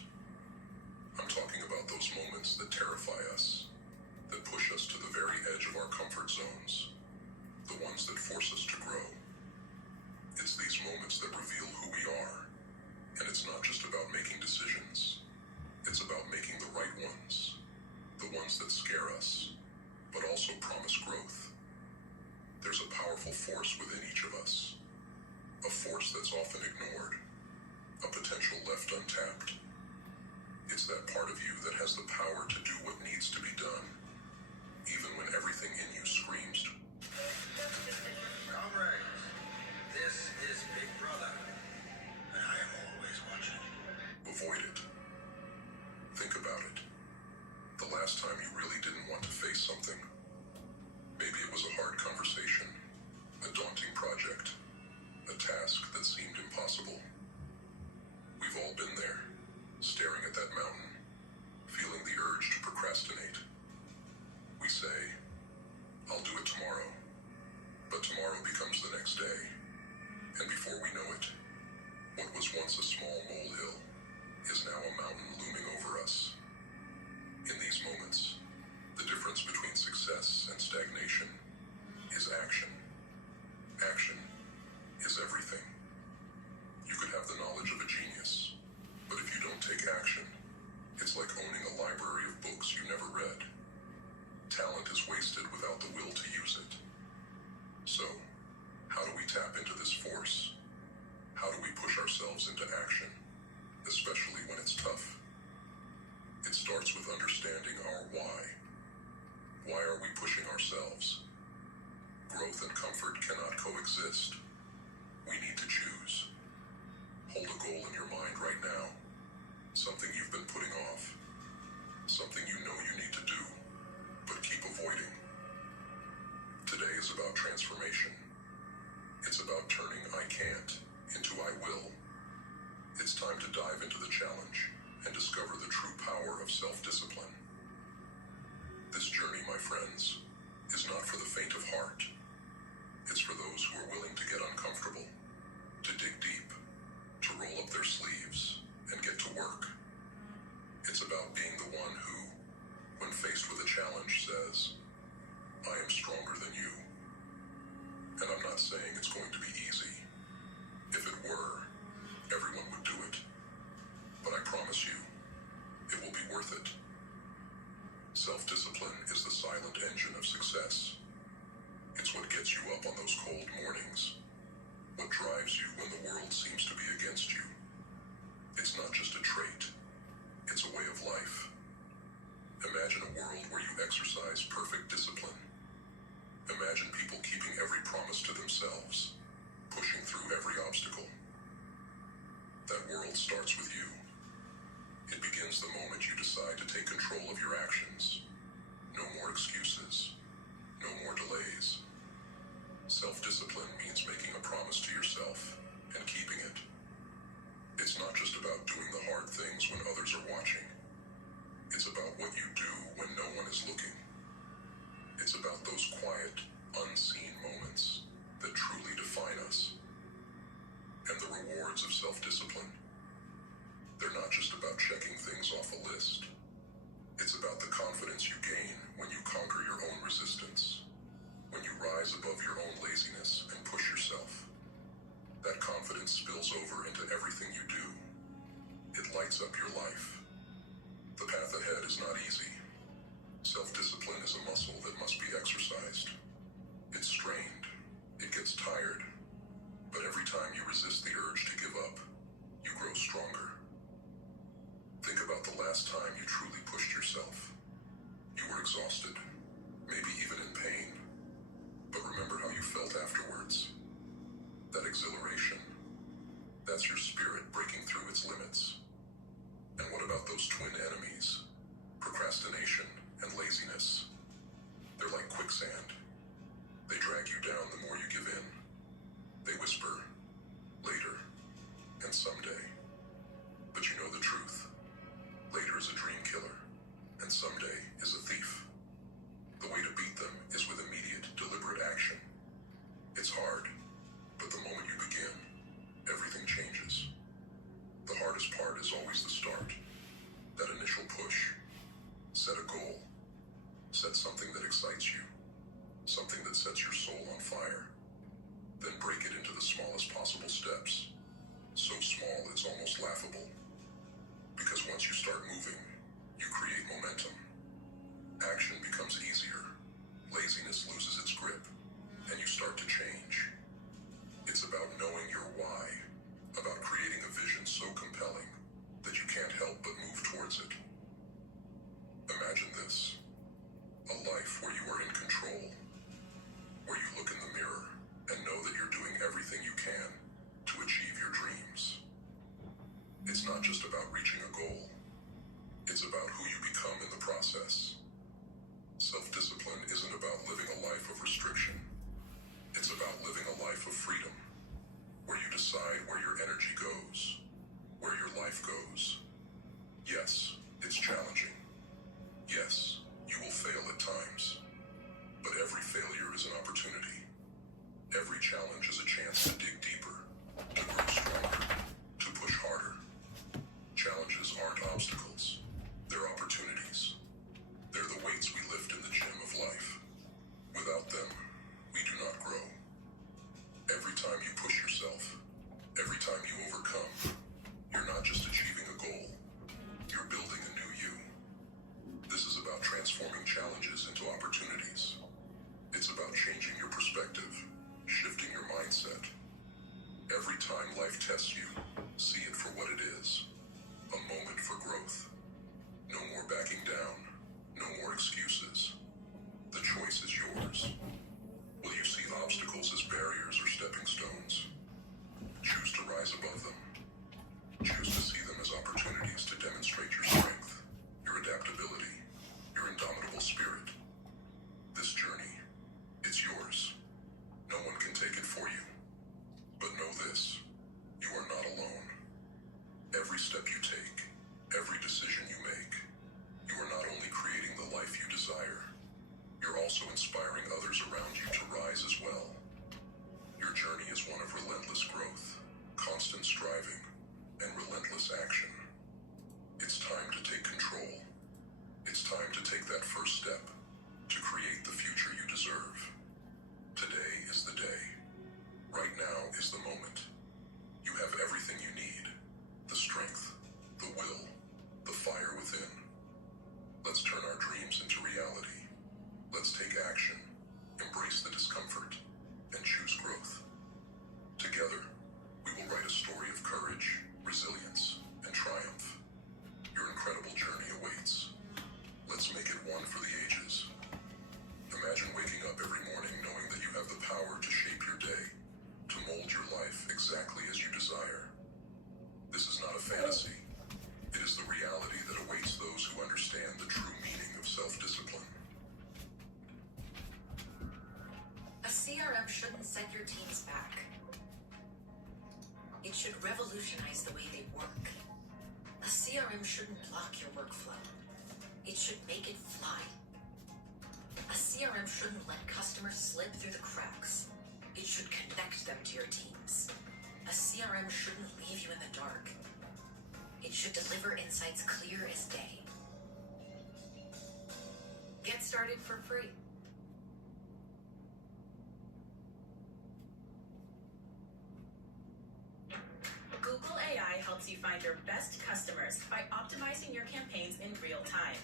I'm talking about those moments that terrify us, that push us to the very edge of our comfort zones, the ones that force us to grow. It's these moments that reveal who we are, and it's not just about making decisions. It's about making the right ones, the ones that scare us, but also promise growth. There's a powerful force within each of us, a force that's often ignored, a potential left untapped. It's that part of you that has the power to do what needs to be done, even when everything in you screams. Comrades, this is Big Brother, and I am always watching. Avoid it. Think about it. The last time you really didn't want to face something. Maybe it was a hard conversation, a daunting project, a task that seemed impossible. We've all been there, staring at that mountain, feeling the urge to procrastinate. We say, I'll do it tomorrow. But tomorrow becomes the next day. And before we know it, what was once a small molehill is now a mountain looming over us. In these moments, the difference between success and stagnation is action. Action is everything. You could have the knowledge of a genius, but if you don't take action, it's like owning a library of books you never read. Talent is wasted without the will to use it. So, how do we tap into this force? How do we push ourselves into action, especially when it's tough? It starts with understanding our why. Why are we pushing ourselves? Growth and comfort cannot coexist. We need to choose. Hold a goal in your mind right now, something you've been putting off, something you know you need to do, but keep avoiding. Today is about transformation. It's about turning I can't Self-discipline is the silent engine of success. It's what gets you up on those cold mornings, what drives you when the world seems to be against you. It's not just a trait, it's a way of life. Imagine a world where you exercise perfect discipline. Imagine people keeping every promise to themselves, pushing through every obstacle. That world starts with you. It begins the moment you decide to take control of your actions. No more excuses. No more delays. Self-discipline means making a promise to yourself and keeping it. It's not just about doing the hard things when others are watching. It's about what you do when no one is looking. It's about those quiet, unseen moments that truly define us. And the rewards of self-discipline, they're not just about checking things off a list. It's about the confidence you gain when you conquer your own resistance, when you rise above your own laziness and push yourself. That confidence spills over into everything you do. It lights up your life. The path ahead is not easy. Self-discipline is a muscle that must be exercised. It's strained. It gets tired. But every time you resist the urge to give up, you grow stronger. Think about the last time you truly pushed yourself. You were exhausted, maybe even in pain. But remember how you felt afterwards. That exhilaration, that's your spirit breaking through its limits. And what about those twin enemies? Procrastination and laziness. They're like quicksand. They drag you down the more you give in. They whisper, later, and someday. But you know the truth. Later is a dream killer, and someday is a thief. The way to beat them is with immediate, deliberate action. It's hard, but the moment you begin, everything changes. The hardest part is always the start. That initial push. Set a goal. Set something that excites you. Something that sets your soul on fire. Then break it into the smallest possible steps. So small it's almost laughable. Because once you start moving, you create momentum. Action becomes easier. Laziness loses its grip, and you start to change. It's about knowing your why, about creating a vision so compelling that you can't help but move towards it. Imagine this, a life where you are in control, where you look in the mirror and know that you're doing everything you can to achieve your dreams. It's not just about reaching a goal. It's about who you become in the process. Self-discipline isn't about living a life of restriction. It's about living a life of freedom, where you decide where your energy goes, where your life goes. Yes, it's challenging. Yes, you will fail at times. But every failure is an opportunity. Every challenge is a chance to dig deeper, to grow stronger, to push harder. Challenges aren't obstacles. They're opportunities. They're the weights we lift in the gym of life. Without them, we do not grow. Every time you push yourself, every time you overcome, you're not just achieving a goal. You're building a new you. This is about transforming challenges into opportunities. It's about changing your perspective, shifting your mindset. Every time life tests you, see it for what it is. A moment for growth. No more backing down. No more excuses. The choice is yours. Will you see obstacles as barriers or stepping stones? Choose to rise above them. Choose to see them as opportunities to demonstrate your strength, your adaptability, your indomitable spirit. This journey, it's yours. No one can take it for you. But know this, you are not alone. Every step you take, every decision you make, you are not only creating the life you desire, you're also inspiring others around you to rise as well. Your journey is one of relentless growth, constant striving, and relentless action. It's time to take control. It's time to take that first step to create the future you deserve. Today is the day. Right now is the moment. You have everything you need. The strength, the will, the fire within. Let's turn our dreams into set your teams back. It should revolutionize the way they work. A CRM shouldn't block your workflow. It should make it fly. A CRM shouldn't let customers slip through the cracks. It should connect them to your teams. A CRM shouldn't leave you in the dark. It should deliver insights clear as day. Get started for free. Google AI helps you find your best customers by optimizing your campaigns in real time.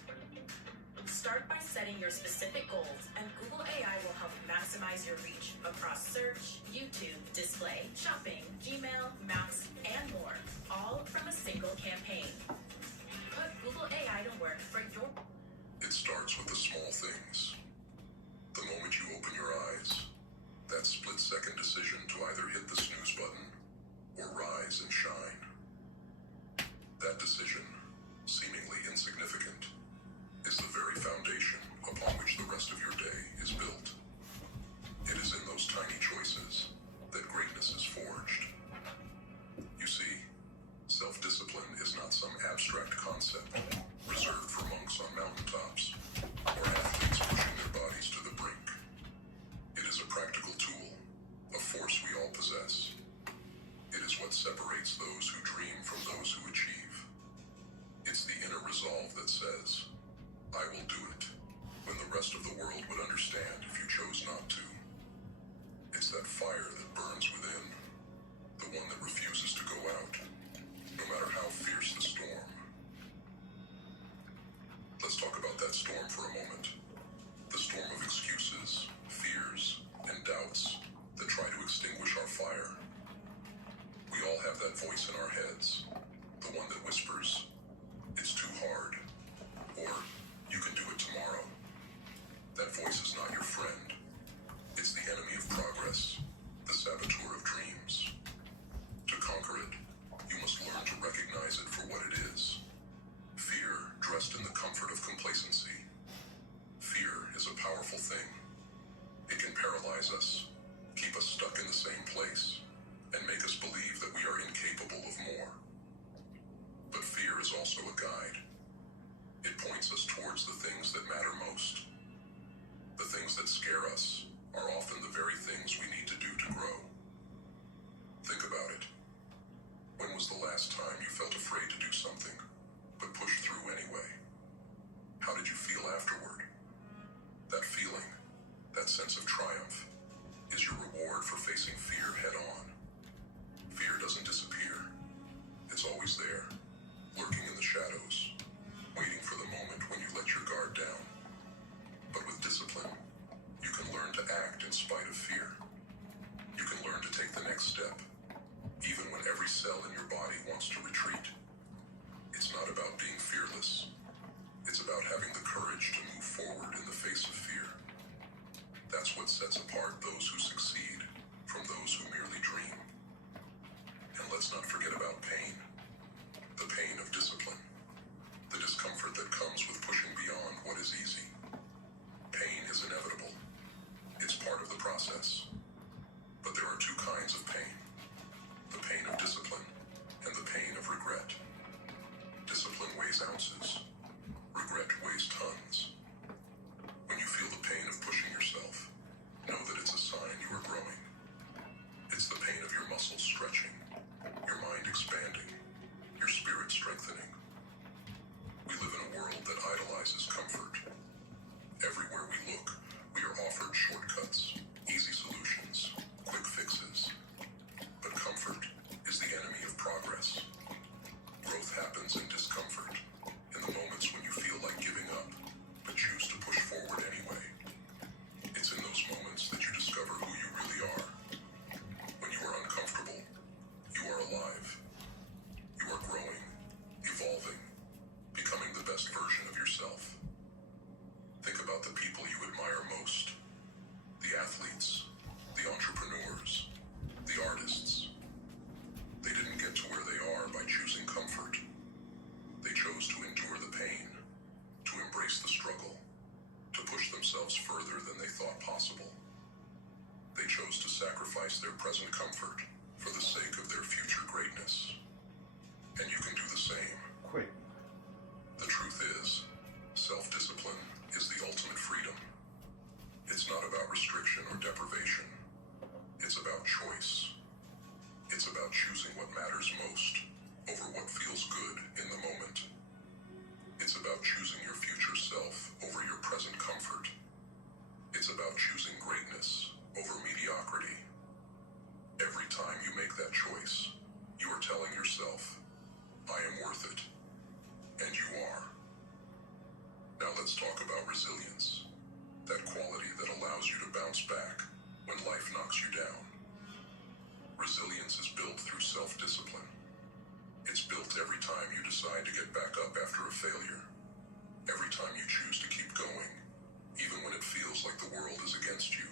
Start by setting your specific goals, and Google AI will help maximize your reach across search, YouTube, display, shopping, Gmail, Maps, and more, all from a single campaign. Put Google AI to work for your... It starts with the small things. The moment you open your eyes, that split-second decision to either hit the snooze button or rise and shine. That decision, seemingly insignificant, is the very foundation upon which the rest of your day is built. It is in those tiny choices that greatness is forged. You see, self-discipline is not some abstract concept reserved for monks on mountaintops or athletes pushing their bodies to the brink. It is a practical tool, a force we all possess. It is what separates those who dream from those who achieve. It's the inner resolve that says, I will do it, when the rest of the world would understand if you chose not to. It's that fire that burns within, the one that refuses to go out, no matter how fierce the storm. Let's talk about that storm for a moment. The storm of excuses, fears, and doubts that try to extinguish our fire. We all have that voice in our heads, the one that whispers, it's too hard, or you can do it tomorrow. That voice is not your friend. It's the enemy of progress, the saboteur of dreams. To conquer it, you must learn to recognize it for what it is. Fear dressed in the comfort of complacency. Fear is a powerful thing. It can paralyze us, keep us stuck in the same place, and make us believe that we are incapable of more. But fear is also a guide. It points us towards the things that matter most. The things that scare us are often the very things we need to do to grow. Think about it. When was the last time you felt afraid to do something, but pushed through anyway? How did you feel afterward? That feeling, that sense of triumph, is your reward for facing fear head on. Fear doesn't disappear. It's always there, lurking in the shadows, waiting for the moment when you let your guard down. But with discipline, you can learn to act in spite of fear. You can learn to take the next step, even when every cell in your body wants to retreat. It's not about being fearless. It's about having the courage to move forward in the face of fear. That's what sets apart those who succeed from those who merely dream. And let's not forget about pain. The pain of discipline. The discomfort that comes with pushing beyond what is easy. Pain is inevitable. It's part of the process. But there are two kinds of pain. The pain of discipline and the pain of regret. Discipline weighs ounces. Regret weighs tons. When you feel the pain of pushing yourself, know that it's a sign you are growing. It's the pain of your muscles stretching, your mind expanding, your spirit strengthening. We live in a world that idolizes comfort. Everywhere we look, we are offered shortcuts, easy solutions, quick fixes. But comfort is the enemy of progress. Growth happens in discomfort, in the moments when you feel like giving up, but choose to push forward anyway. It's in those moments that you discover who you really are. When you are uncomfortable, you are alive. You are growing, evolving, becoming the best version of yourself. Think about the people you admire most. The athletes, the entrepreneurs, the artists. They didn't get to where they are by choosing comfort. They chose to endure the pain, to embrace the struggle, to push themselves further than they thought possible. They chose to sacrifice their present comfort for the sake of their future greatness. And you can do the same. Quick. The truth is, self-discipline is the ultimate freedom. It's not about restriction or deprivation. It's about choice. It's about choosing what matters most over what feels good in the moment. It's about choosing your future self over your present comfort. It's about choosing greatness over mediocrity. Every time you make that choice, you are telling yourself, I am worth it. And you are. Now let's talk about resilience. That quality that allows you to bounce back when life knocks you down. Resilience is built through self-discipline. It's built every time you decide to get back up after a failure. Every time you choose to keep going, even when it feels like the world is against you.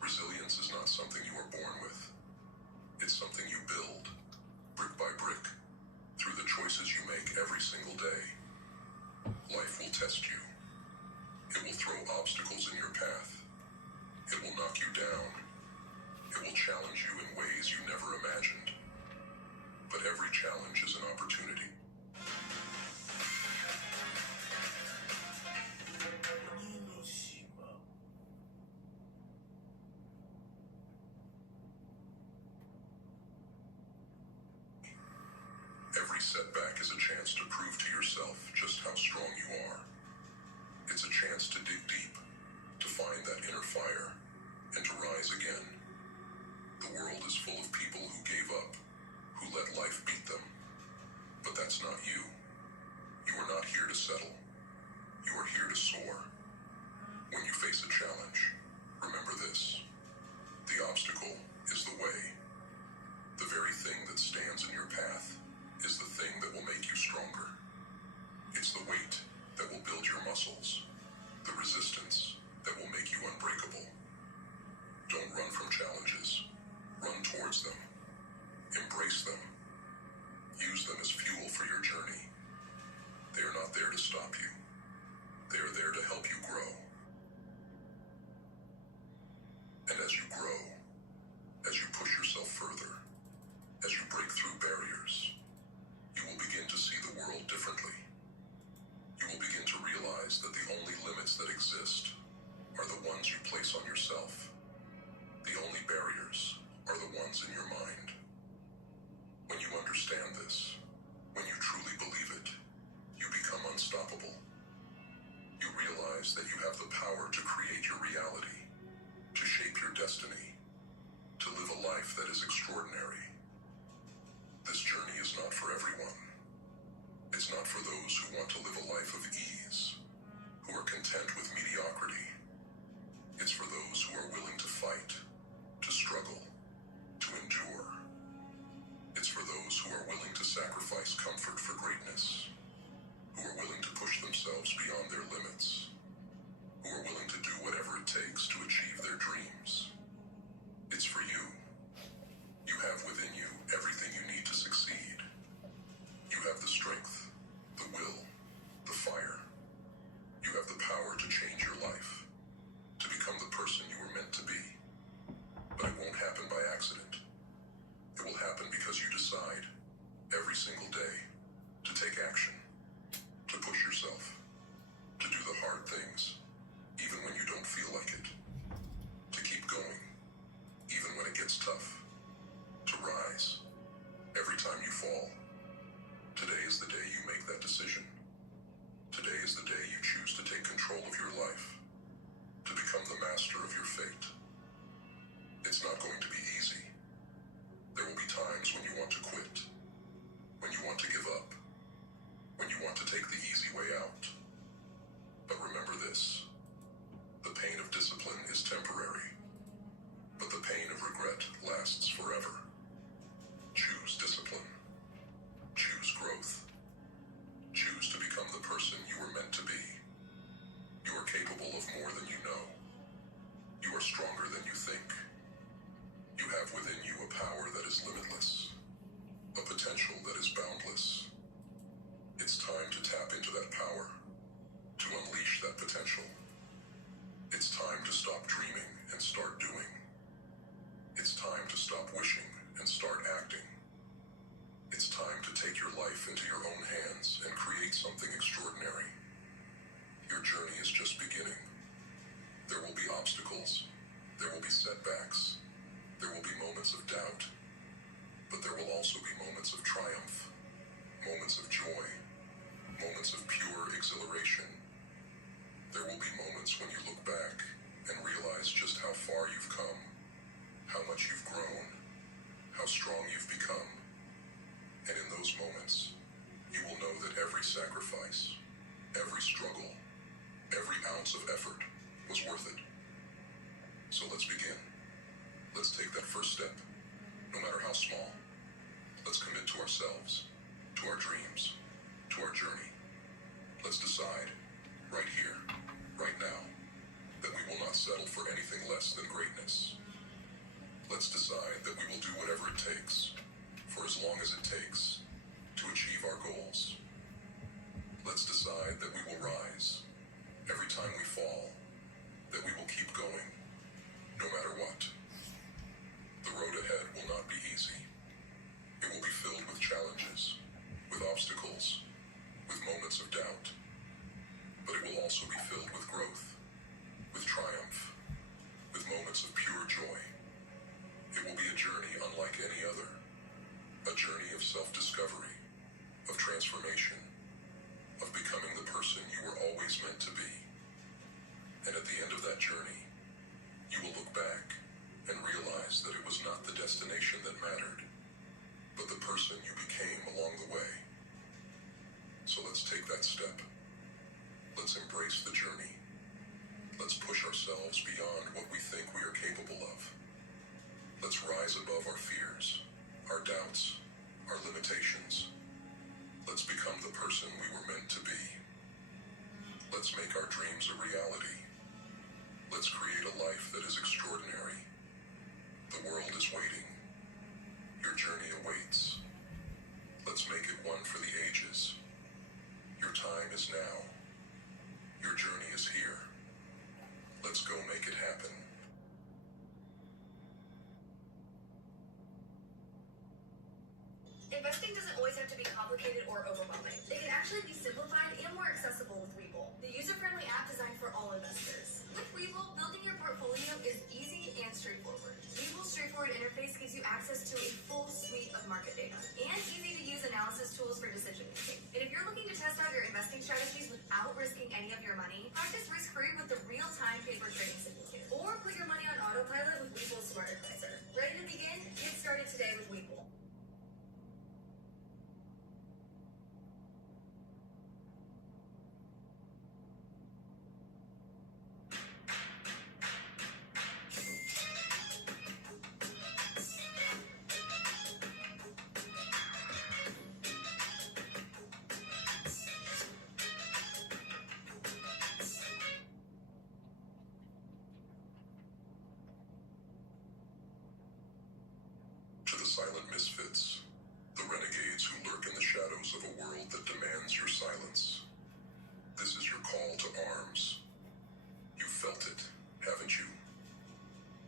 Resilience is not something you are born with. It's something you build, brick by brick, through the choices you make every single day. Life will test you. It will throw obstacles in your path. It will knock you down. It will challenge you in ways you never imagined. But every challenge is an opportunity. Every setback is a chance to prove to yourself just how strong you are. It's a chance to dig deep, to find that inner fire, and to rise again. The world is full of people who gave up, who let life beat them. But that's not you. You are not here to settle. You are here to soar. When you face a challenge, remember this. The obstacle is the way. The very thing that stands in your path is the thing that will make you stronger. It's the weight that will build your muscles, the resistance that will make you unbreakable. Don't run from challenges. Run towards them. Embrace them. Use them as fuel for your journey. They are not there to stop you. They are there to help you grow. And as you grow, as you push yourself further, as you break through barriers, you will begin to see the world differently. You will begin to realize that the only limits that exist are the ones you place on yourself. The only barriers are the ones in your mind. When you understand this, when you truly believe it, you become unstoppable. You realize that you have the power to create your reality, to shape your destiny, to live a life that is extraordinary. This journey is not for everyone. It's not for those who want to live a life of ease, who are content with mediocrity. It's for those who are willing to fight, to struggle, to endure. It's for those who are willing to sacrifice comfort for greatness, who are willing to push themselves beyond their limits, who are willing to do whatever it takes to achieve their dreams. It's for you. You have within you everything you need to succeed. You have the strength, the will, the fire. You have the power to change your life, to become the person you were meant to be. But it won't happen by accident. It will happen because you decide, every single day, to take action, to push yourself, to do the hard things, even when you don't feel like it, to keep going, even when it gets tough, to rise, every time you fall. Today is the day you make that decision. Today is the day you choose to take control of your life, to become the master of your fate. It's not going to be easy. There will be times when you want to quit, when you want to give up, when you want to take the easy way out. But remember this, the pain of discipline is temporary, but the pain of regret lasts forever. Choose discipline. Choose growth. Choose to become the person you were meant to be. You are capable of more than you know. You are stronger than you think. You have within you a power that is limitless, a potential that is boundless. It's time to tap into that power, to unleash that potential. It's time to stop dreaming and start doing. journey is just beginning. There will be obstacles. There will be setbacks. There will be moments of doubt. But there will also be moments of triumph, moments of joy, moments of pure exhilaration. There will be moments when you look back and realize just how far you've come, how much you've grown, how strong you've become. And in those moments, you will know that every sacrifice, every struggle, every ounce of effort was worth it. So let's begin. Let's take that first step, no matter how small. Let's commit to ourselves, to our dreams, to our journey. Let's decide, right here, right now, that we will not settle for anything less than greatness. Let's decide that we will do whatever it takes, for as long as it takes, to achieve our goals. Let's decide that we will rise. Every time we fall, that we will keep going, no matter what. The road ahead will not be easy. It will be filled with challenges, with obstacles, with moments of doubt. But it will also be filled with growth, with triumph, with moments of pure joy. It will be a journey unlike any other, a journey of self-discovery, of transformation, of becoming the person you were always meant to be. And at the end of that journey, you will look back and realize that it was not the destination that mattered, but the person you became along the way. So let's take that step. Let's embrace the journey. Let's push ourselves beyond what we think we are capable of. Let's rise above our fears, our doubts, our limitations. Let's become the person we were meant to be. Let's make our dreams a reality. Let's create a life that is extraordinary. The world is waiting. Your journey awaits. Let's make it one for the ages. Your time is now. Your journey is here. Let's go make it happen. Investing doesn't always have to be complicated or overwhelming. It can actually be simplified and more accessible with Webull, the user-friendly app designed for all investors. With Webull, building your portfolio is easy and straightforward. Webull's straightforward interface gives you access to a full suite of market data and easy-to-use analysis tools for decision-making. And if you're looking to test out your investing strategies without risking any of your money, practice risk-free with the real-time paper trading simulator. Or put your money on autopilot with Webull's Smart Advisor. Ready to begin? Get started today with Webull. To the silent misfits, the renegades who lurk in the shadows of a world that demands your silence. This is your call to arms. You felt it, haven't you?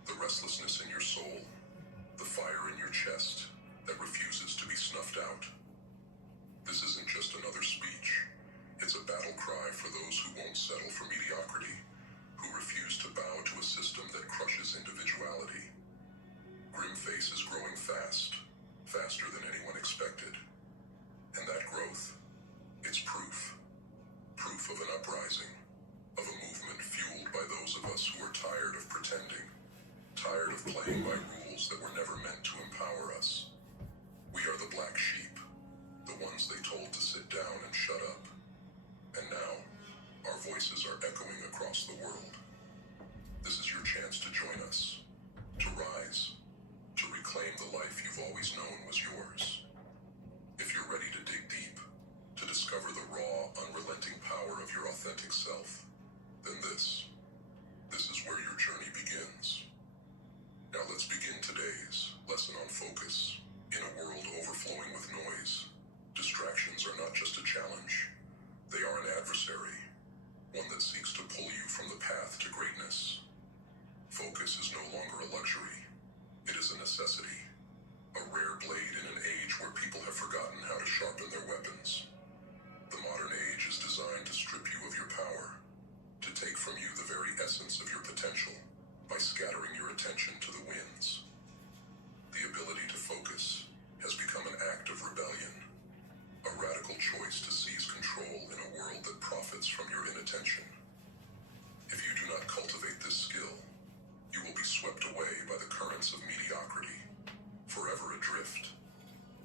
The restlessness in your soul, the fire in your chest that refuses to be snuffed out. This isn't just another speech. It's a battle cry for those who won't settle for mediocrity, who refuse to bow to a system that crushes individuality. Grimface is growing fast, faster than anyone expected. And that growth, it's proof. Proof of an uprising, of a movement fueled by those of us who are tired of pretending, tired of playing by rules that were never meant to empower us. We are the black sheep, the ones they told to sit down and shut up. And now, our voices are echoing across the world. This is your chance to join us, to rise, to reclaim the life you've always known was yours. If you're ready to dig deep, to discover the raw, unrelenting power of your authentic self, then this is where your journey begins. Now let's begin today's lesson on focus. In a world overflowing with noise, distractions are not just a challenge. They are an adversary, one that seeks to pull you from the path to greatness. Focus is no longer a luxury. It is a necessity, a rare blade in an age where people have forgotten how to sharpen their weapons. The modern age is designed to strip you of your power, essence of your potential by scattering your attention to the winds. The ability to focus has become an act of rebellion, a radical choice to seize control in a world that profits from your inattention. If you do not cultivate this skill, you will be swept away by the currents of mediocrity, forever adrift,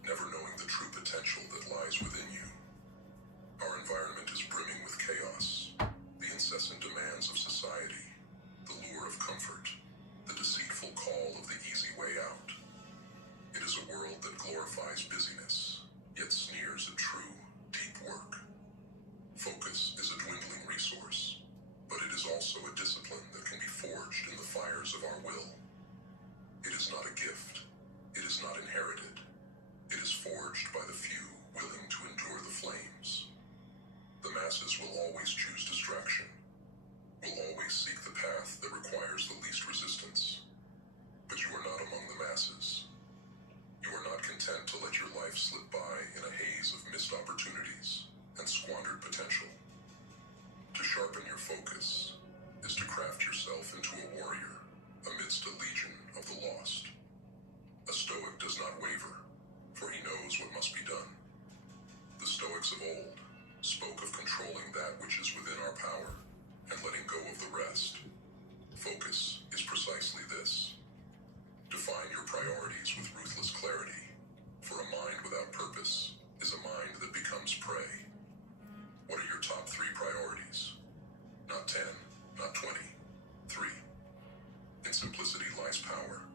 never knowing the true potential that lies within you. Our environment is brimming with chaos, the incessant demands of society, the lure of comfort, the deceitful call of the easy way out. It is a world that glorifies busyness, yet sneers at true, deep work. Focus is a dwindling resource, but it is also a discipline that can be forged in the fires of our will. It is not a gift. It is not inherited. It is forged by the few willing to endure the flames. The masses will always choose distraction, will always seek the path that requires the least resistance. But you are not among the masses. You are not content to let your life slip by in a haze of missed opportunities and squandered potential. To sharpen your focus is to craft yourself into a warrior amidst a legion of the lost. A Stoic does not waver, for he knows what must be done. The Stoics of old spoke of controlling that which is within our power and letting go of the rest. Focus is precisely this. Define your priorities with ruthless clarity, for a mind without purpose is a mind that becomes prey. What are your top 3 priorities? Not 10, not 20, 3. In simplicity lies power.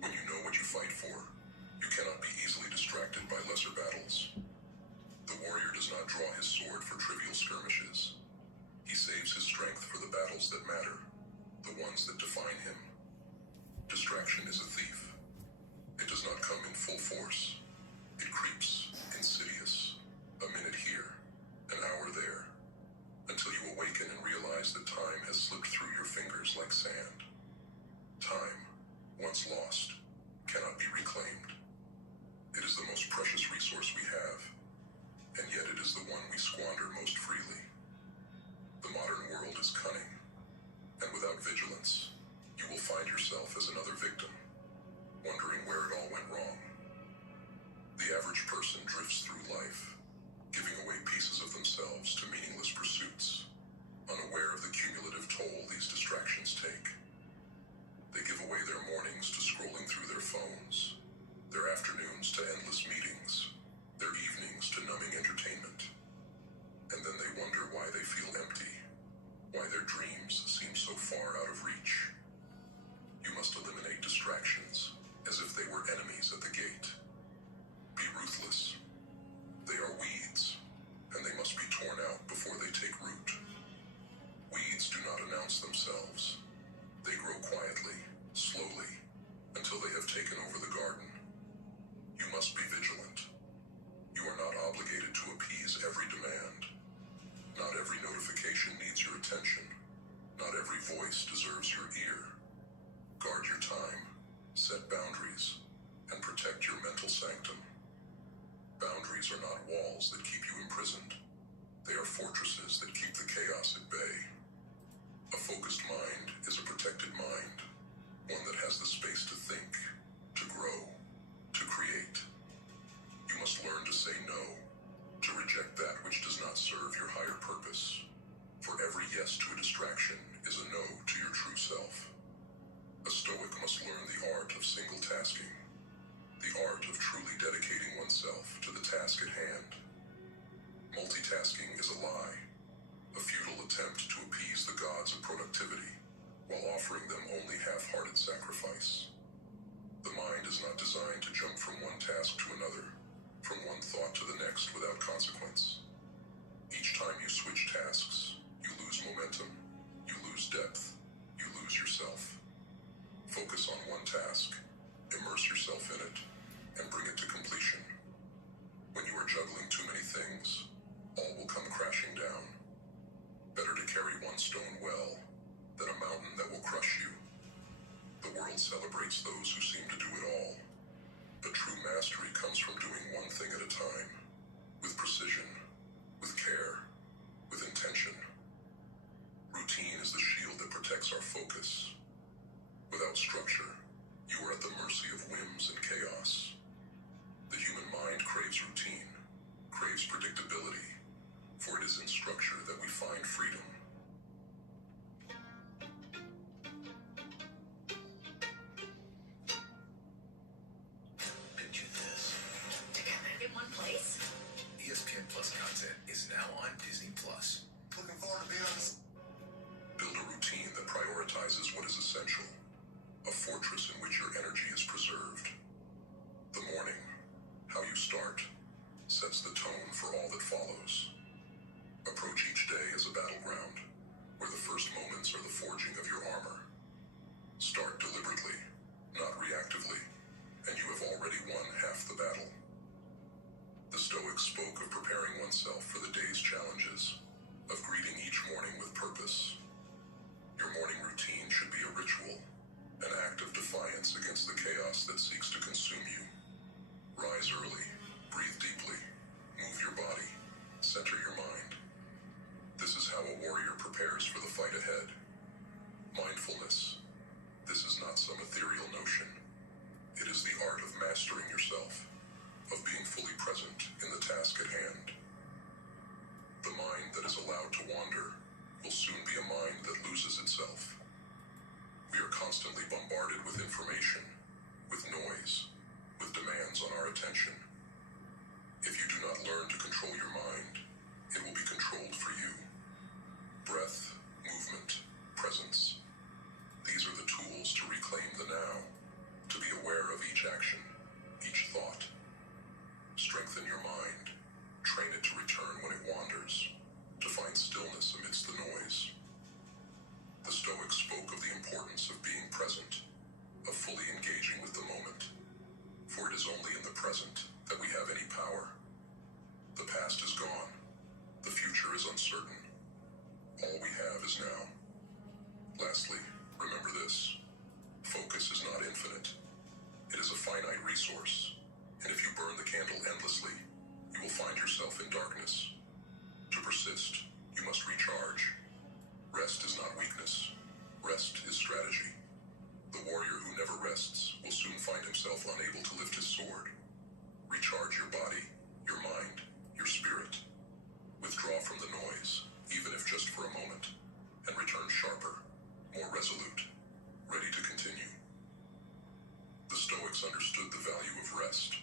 When you know what you fight for, you cannot be easily distracted by lesser battles. The warrior does not draw his sword for trivial skirmishes. He saves his strength for the battles that matter, the ones that define him. Distraction is a thief. It does not come in full force. It creeps, insidious, a minute here, an hour there, until you awaken and realize that time has slipped through your fingers like sand. Time, once lost, cannot be reclaimed. It is the most precious resource we have, and yet it is the one we squander most freely. The modern world is cunning, and without vigilance, you will find yourself as another victim, wondering where it all went wrong. The average person drifts through life, giving away pieces of themselves to meaningless pursuits, unaware of the cumulative toll these distractions take. They give away their mornings to scrolling through their phones, their afternoons to endless meetings, their evenings to numbing entertainment. And then they wonder why they feel empty, why their dreams seem so far out of reach. You must eliminate distractions as if they were enemies at the gate. Be ruthless. They are weeds, and they must be torn out before they take root. Weeds do not announce themselves. They grow quietly, slowly, until they have taken over the garden. You must be vigilant. You are not obligated to appease every demand. Not every notification needs your attention. Not every voice deserves your ear. Guard your time, set boundaries, and protect your mental sanctum. Boundaries are not walls that keep you imprisoned. They are fortresses that keep the chaos at bay. A focused mind is a protected mind, one that has the space to think, to grow, to create. You must learn to say no, to reject that which does not serve your higher purpose. For every yes to a distraction is a no to your true self. A Stoic must learn the art of single tasking, the art of truly dedicating oneself to the task at hand. Multitasking is a lie, a futile attempt to appease the gods of productivity while offering them only half-hearted sacrifice. The mind is not designed to jump from one task to another, from one thought to the next without consequence. Each time you switch tasks, you lose momentum, you lose depth, you lose yourself. Focus on one task, immerse yourself in it, and bring it to completion. When you are juggling too many things, all will come crashing down. Better to carry one stone well than a mountain that will crush you. The world celebrates those who seem to do it all, but true mastery comes from doing one thing at a time, with precision, with care, with intention. Routine is the shield that that protects our focus. Without structure, you are at the mercy of whims and chaos. The human mind craves routine, craves predictability, for it is in structure that we find freedom. Picture this. Together in one place? ESPN Plus content is now on Disney Plus. Looking forward to being on this. Build a routine that prioritizes what is essential, a fortress in which your energy is preserved. The morning, how you start, sets the tone for all that follows. Approach each day as a battleground, where the first moments are the forging of your armor. Start deliberately, not reactively, and you have already won half the battle. The Stoics spoke of preparing oneself for the day's challenges, of greeting each morning with purpose. Your morning routine should be a ritual, an act of defiance against the chaos that seeks to consume you. Rise early, breathe deeply, move your body, center your mind. This is how a warrior prepares for the fight ahead. Mindfulness. This is not some ethereal notion. It is the art of mastering yourself, of being fully present in the task at hand. The mind that is allowed to wander will soon be a mind that loses itself. We are constantly bombarded with information, with noise, with demands on our attention. If you do not learn to control your mind, it will be controlled for you. Breath, movement, presence. These are the tools to reclaim the now, to be aware of each action, each thought. Strengthen your mind, train it to return when it wanders, to find stillness amidst the noise. The Stoics spoke of the importance of being present, of fully engaging with the moment, for it is only in the present that we have any power. The past is gone, the future is uncertain. All we have is now. Lastly, remember this: focus is not infinite. It is a finite resource, and if you burn the candle endlessly, you will find yourself in darkness. To persist, you must recharge. Rest is not weakness. Rest is strategy. The warrior who never rests will soon find himself unable to lift his sword. Recharge your body, your mind, your spirit. Withdraw from the noise, even if just for a moment, and return sharper, more resolute, ready to continue. The Stoics understood the value of rest,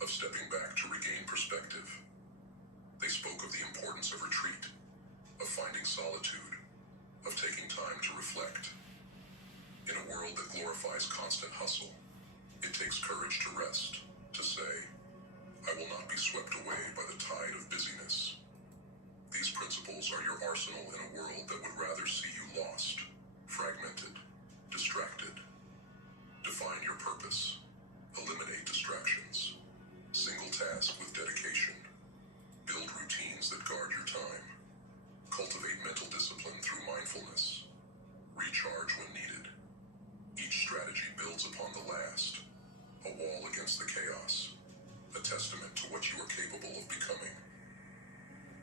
of stepping back to regain perspective. They spoke of the importance of retreat, of finding solitude, of taking time to reflect. In a world that glorifies constant hustle, it takes courage to rest, to say, I will not be swept away by the tide of busyness. These principles are your arsenal in a world that would rather see you lost, fragmented, distracted. Define your purpose. Eliminate distractions. Single task with dedication. Build routines that guard your time. Cultivate mental discipline through mindfulness. Recharge when needed. Each strategy builds upon the last, a wall against the chaos, a testament to what you are capable of becoming.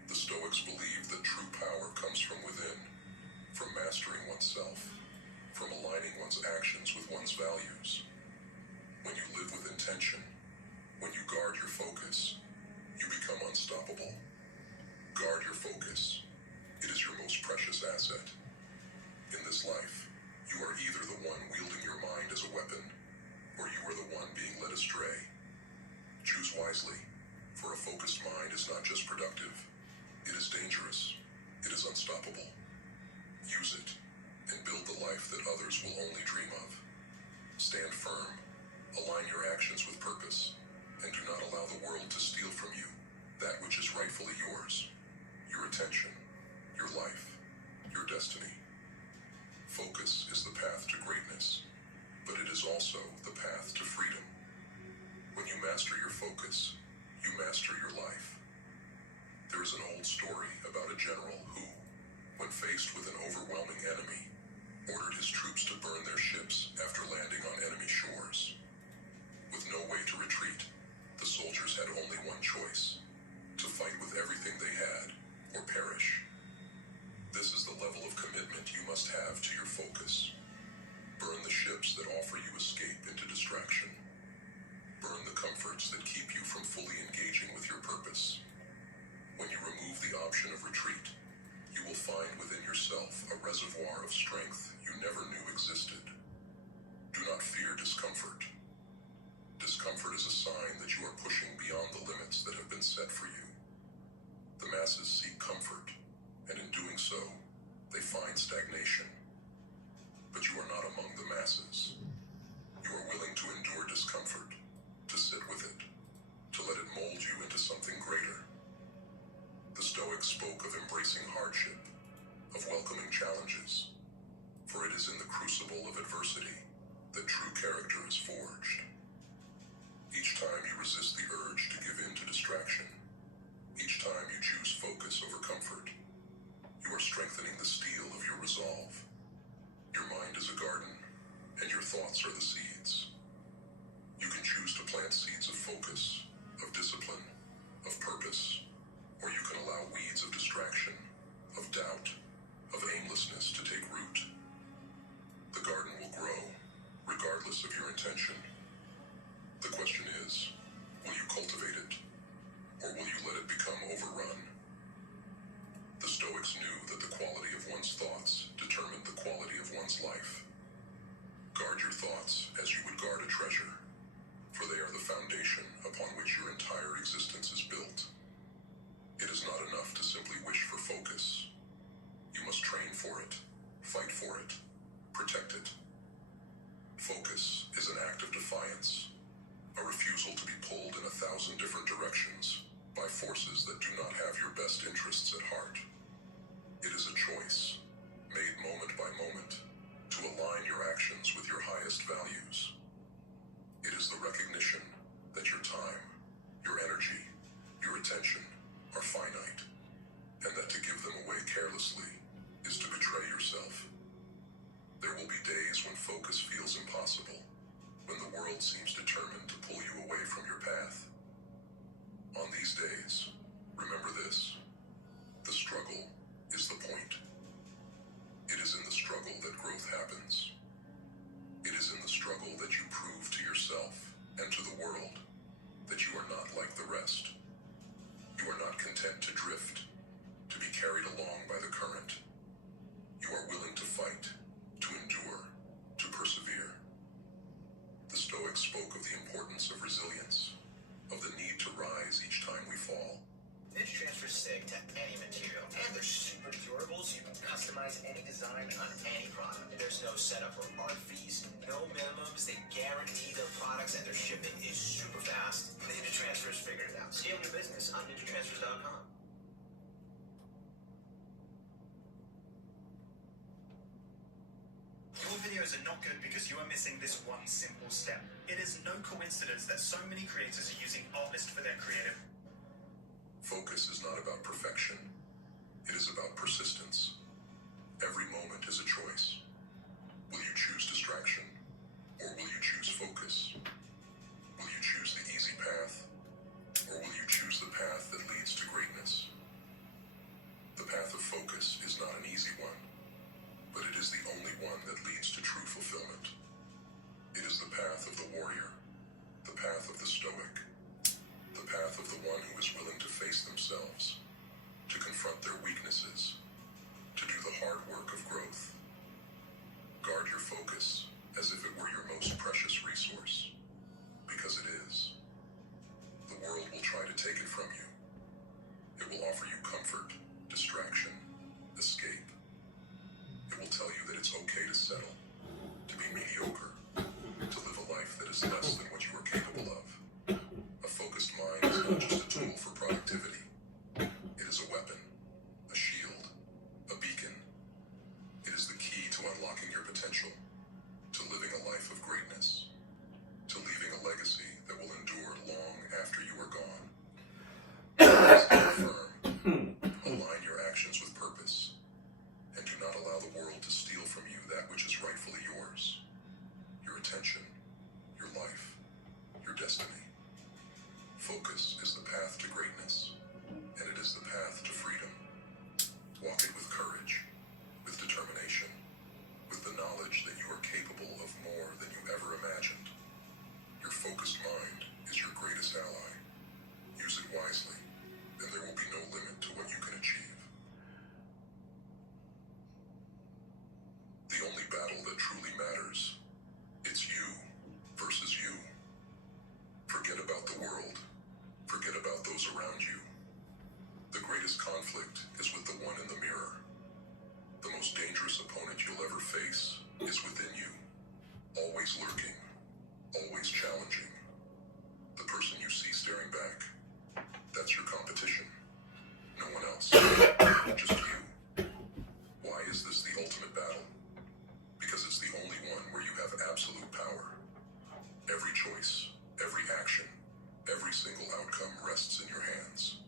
The Stoics believed that true power comes from within, from mastering oneself, from aligning one's actions with one's values. When you live with intention, when you guard your focus, you become unstoppable. Guard your focus. It is your most precious asset. In this life, you are either the one wielding your mind as a weapon, or you are the one being led astray. Choose wisely, for a focused mind is not just productive, it is dangerous, it is unstoppable. Use it, and build the life that others will only dream of. Stand firm, align your actions with purpose, and do not allow the world to steal from you that which is rightfully yours: your attention, your life, your destiny. Focus is the path to greatness, but it is also the path to freedom. When you master your focus, you master your life. There is an old story about a general who, when faced with an overwhelming enemy, ordered his troops to burn their ships after landing on enemy shores. With no way to retreat, the soldiers had only one choice: to fight with everything they had or perish. This is the level of commitment commitment you must have to your focus. Burn the ships that offer you escape into distraction. Burn the comforts that keep you from fully engaging with your purpose. When you remove the option of retreat, you will find within yourself a reservoir of strength you never knew existed. Do not fear discomfort. Discomfort is a sign that you are pushing beyond the limits that have been set for you. The masses seek comfort, and in doing so, they find stagnation. But you are not among the masses. You are willing to endure discomfort, to sit with it, to let it mold you into something greater. The Stoics spoke of embracing hardship, of welcoming challenges, for it is in the crucible of adversity that true character is forged. Each time you resist the urge to give in to distraction, each time you choose focus over comfort, you are strengthening the steel of your resolve. Your mind is a garden, and your thoughts are the seeds. You can choose to plant seeds of focus, of discipline, of purpose, or you can allow weeds of distraction, of doubt, of aimlessness to take root. The garden will grow, regardless of your intention. The question is, will you cultivate it, or will you let it become overrun? The Stoics knew that the quality of one's thoughts determined the quality of one's life. Guard your thoughts as you would guard a treasure, for they are the foundation upon which your entire existence is built. It is not enough to simply wish for focus. You must train for it, fight for it, protect it. Focus is an act of defiance, a refusal to be pulled in 1,000 different directions by forces that do not have your best interests at heart. It is a choice, made moment by moment, to align your actions with your highest values. It is the recognition that your time, your energy, your attention are finite, and that to give them away carelessly is to betray yourself. There will be days when focus feels impossible, when the world seems determined to pull you away from your path. On these days, remember this: the struggle is the point. It is in the struggle that growth happens. It is in the struggle that you prove to yourself and to the world that you are not like the rest. You are not content to drift, to be carried along by the current. You are willing to fight, to endure, to persevere. The Stoics spoke of the importance of resilience, of the need to rise each time we fall. Ninja Transfer stick to any material, and they're super durable, so you can customize any design on any product. There's no setup or art fees, no minimums. They guarantee their products, and their shipping is super fast. Ninja Transfer's figured it out. Scale your business on ninjatransfers.com. Your videos are not good because you are missing this one simple step. It is no coincidence that so many creators are using Artlist for their creative. Focus is not about perfection. It is about persistence. Every moment is a choice. Will you choose distraction, or will you choose focus? Will you choose the easy path, or will you choose the path that leads to greatness? The path of focus is not an easy one, but it is the only one that leads to true fulfillment. It is the path of the warrior, the path of the stoic, the path of the one who is willing to face themselves, to confront their weaknesses, to do the hard work of growth. Guard your focus as if it were your most precious resource, because it is. The world will try to take it from you. It will offer you comfort, distraction, escape. It will tell you that it's okay to settle, to be mediocre, to live a life that is less than what you are capable of. A focused mind is not just a tool for productivity. It is a weapon, a shield, a beacon. It is the key to unlocking your potential, to living a life of greatness, to leaving a legacy that will endure long after you are gone. Stand firm, align your actions with purpose, and do not allow the world to steal from you that which is rightfully yours: your attention, your life, your destiny. Focus is the path to greatness, and it is the path to freedom. Walk it with courage, with determination. that truly matters. It's you versus you. Forget about the world. Forget about those around you. The greatest conflict is with the one in the mirror. The most dangerous opponent you'll ever face is within you. Always lurking. Always challenging. The person you see staring back, that's your competition. No one else. Just you. Why is this the ultimate battle? Because it's the only one where you have absolute power. Every choice, every action, every single outcome rests in your hands.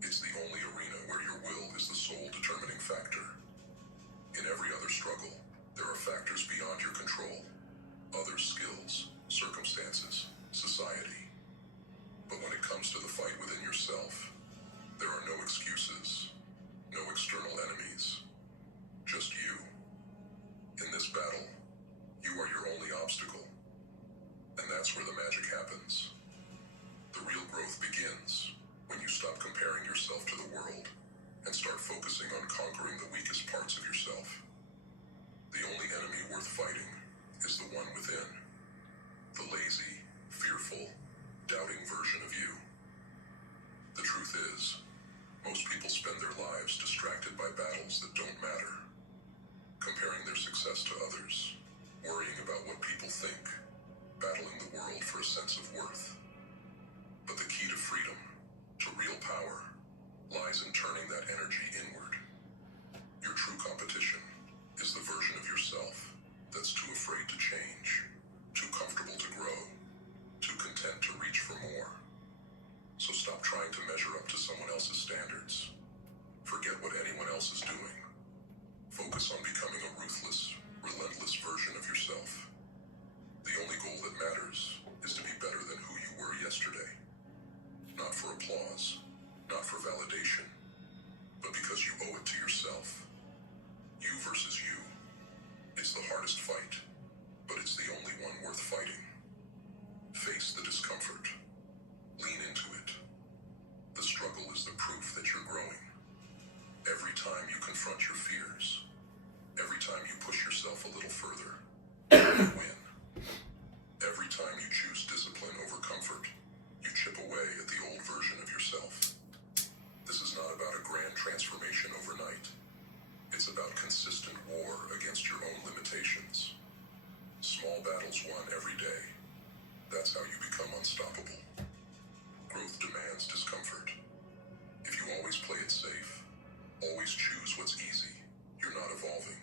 It's the only arena where your will is the sole determining factor. In every other struggle, there are factors beyond your control. Others' skills, circumstances, society. But when it comes to the fight within yourself, there are no excuses, no external enemies, just you. In this battle, you are your only obstacle. And that's where the magic happens. The real growth begins when you stop comparing yourself to the world and start focusing on conquering the weakest parts of yourself. The only enemy worth fighting is the one within. The lazy, fearful, doubting version of you. The truth is, most people spend their lives distracted by battles that don't matter, comparing their success to others, worrying about what people think, battling the world for a sense of worth. But the key to freedom, to real power, lies in turning that energy inward. Your true competition is the version of yourself that's too afraid to change, too comfortable to grow, too content to reach for more. So stop trying to measure up to someone else's standards. Forget what anyone else is doing. Focus on becoming a ruthless, relentless version of yourself. The only goal that matters is to be better than who you were yesterday. Not for applause, not for validation, but because you owe it to yourself. You versus you. It's the hardest fight, but it's the only one worth fighting. Face the discomfort. Lean into it. The struggle is the proof that you're growing. Every time you confront your fears, every time you push yourself a little further, you win. Every time you choose discipline over comfort, you chip away at the old version of yourself. This is not about a grand transformation overnight. It's about consistent war against your own limitations. Small battles won every day. That's how you become unstoppable. Growth demands discomfort. If you always play it safe, always choose what's easy, you're not evolving.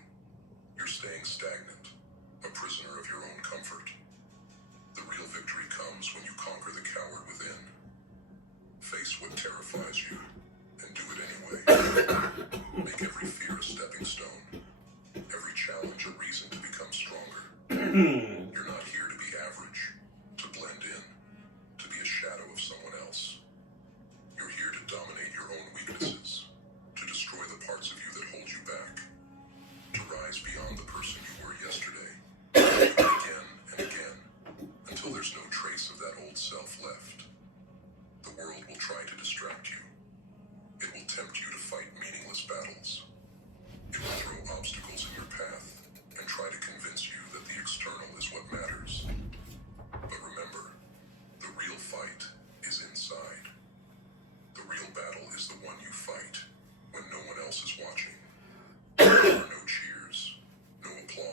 You're staying stagnant, a prisoner of your own comfort. The real victory comes when you conquer the coward within. Face what terrifies you, and do it anyway. Make every fear a stepping stone, every challenge a reason to become stronger. You're not here to be average, to blend in, to be a shadow of someone else. You're here to dominate your own weaknesses, to destroy the parts of you that hold you back, to rise beyond the person you were yesterday, again and again, until there's no trace of that old self left. The world will try to distract you. It will tempt you to fight meaningless battles. It will throw obstacles in your path and try to convince you that the external is what matters. But remember, the real fight is inside. The real battle is the one you fight when no one else is watching. There are no cheers, no applause.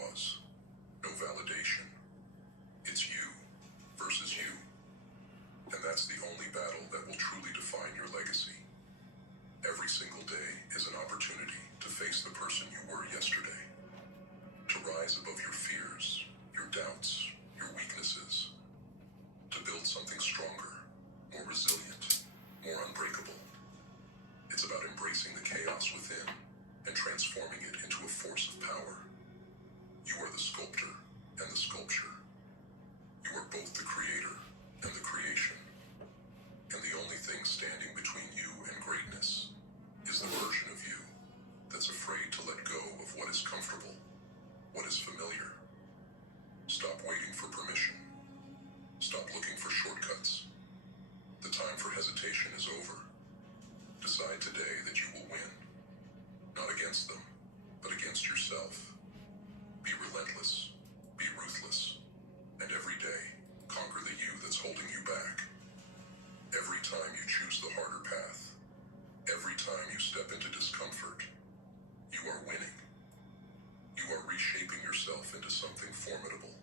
reshaping yourself into something formidable,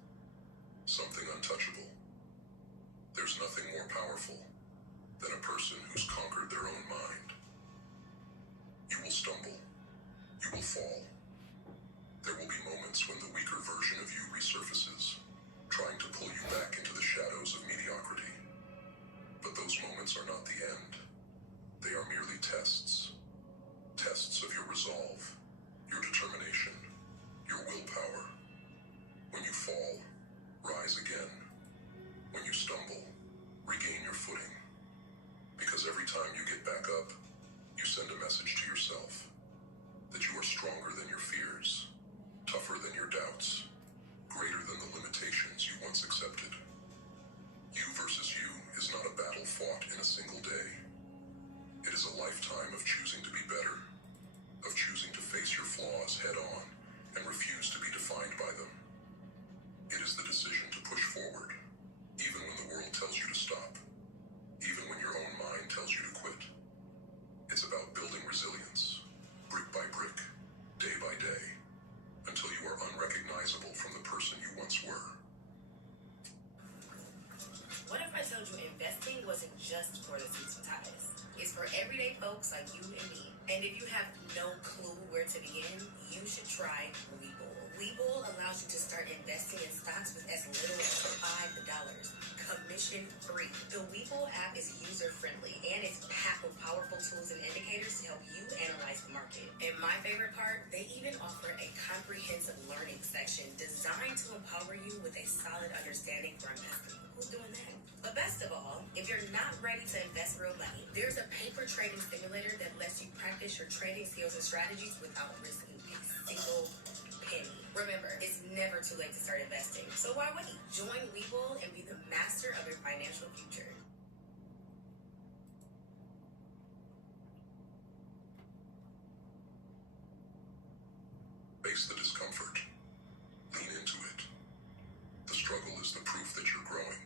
something untouchable. There's nothing more powerful than a person who's conquered their own mind. You will stumble. You will fall. There will be moments when the weaker version of you resurfaces, trying to pull you back into the shadows of mediocrity. But those moments are not the end. They are merely tests. Tests of your resolve, your determination, your willpower. When you fall, rise again. When you stumble, regain your footing. Because every time you get back up, you send a message to yourself that you are stronger than your fears, tougher than your doubts, greater than the limitations you once accepted. You versus you is not a battle fought in a single day. It is a lifetime of choosing to be better, of choosing to face your flaws head on and refuse to be defined by them. It is the decision to push forward, even when the world tells you to stop, even when your own mind tells you to quit. It's about building resilience, brick by brick, day by day, until you are unrecognizable from the person you once were. What if I told you investing wasn't just for the suits and ties? It's for everyday folks like you and me. And if you have no clue where to begin, you should try Webull. Webull allows you to start investing in stocks with as little as $5, commission-free. The Webull app is user-friendly, and it's packed with powerful tools and indicators to help you analyze the market. And my favorite part, they even offer a comprehensive learning section designed to empower you with a solid understanding for investing. Who's doing that? But best of all, if you're not ready to invest real money, there's a paper trading simulator that lets you practice your trading skills and strategies without risking a single penny. Remember, it's never too late to start investing. So why wait? Join Webull and be the master of your financial future. Face the discomfort. Lean into it. The struggle is the proof that you're growing.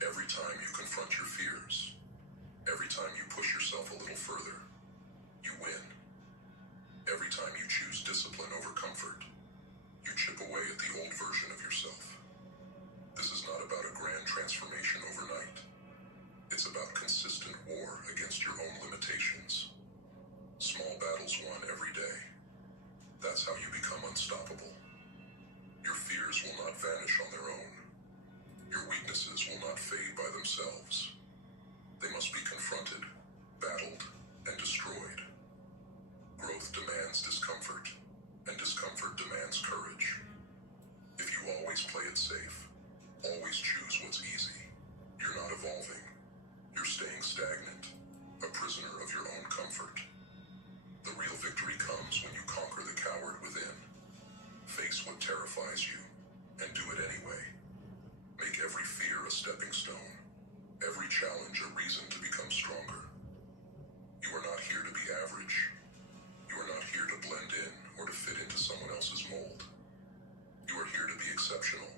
Every time you confront your fears, every time you push yourself a little further, you win. Every time you choose discipline over comfort, you chip away at the old version of yourself. This is not about a grand transformation overnight. It's about consistent war against your own limitations. Small battles won every day. That's how you become unstoppable. Your fears will not vanish on their own. Your weaknesses will not fade by themselves. They must be confronted, battled, and destroyed. Growth demands discomfort, and discomfort demands courage. If you always play it safe, always choose what's easy, you're not evolving. You're staying stagnant, a prisoner of your own comfort. The real victory comes when you conquer the coward within. Face what terrifies you, and do it anyway. Make every fear a stepping stone, every challenge a reason to become stronger. You are not here to be average. You are not here to blend in or to fit into someone else's mold. You are here to be exceptional,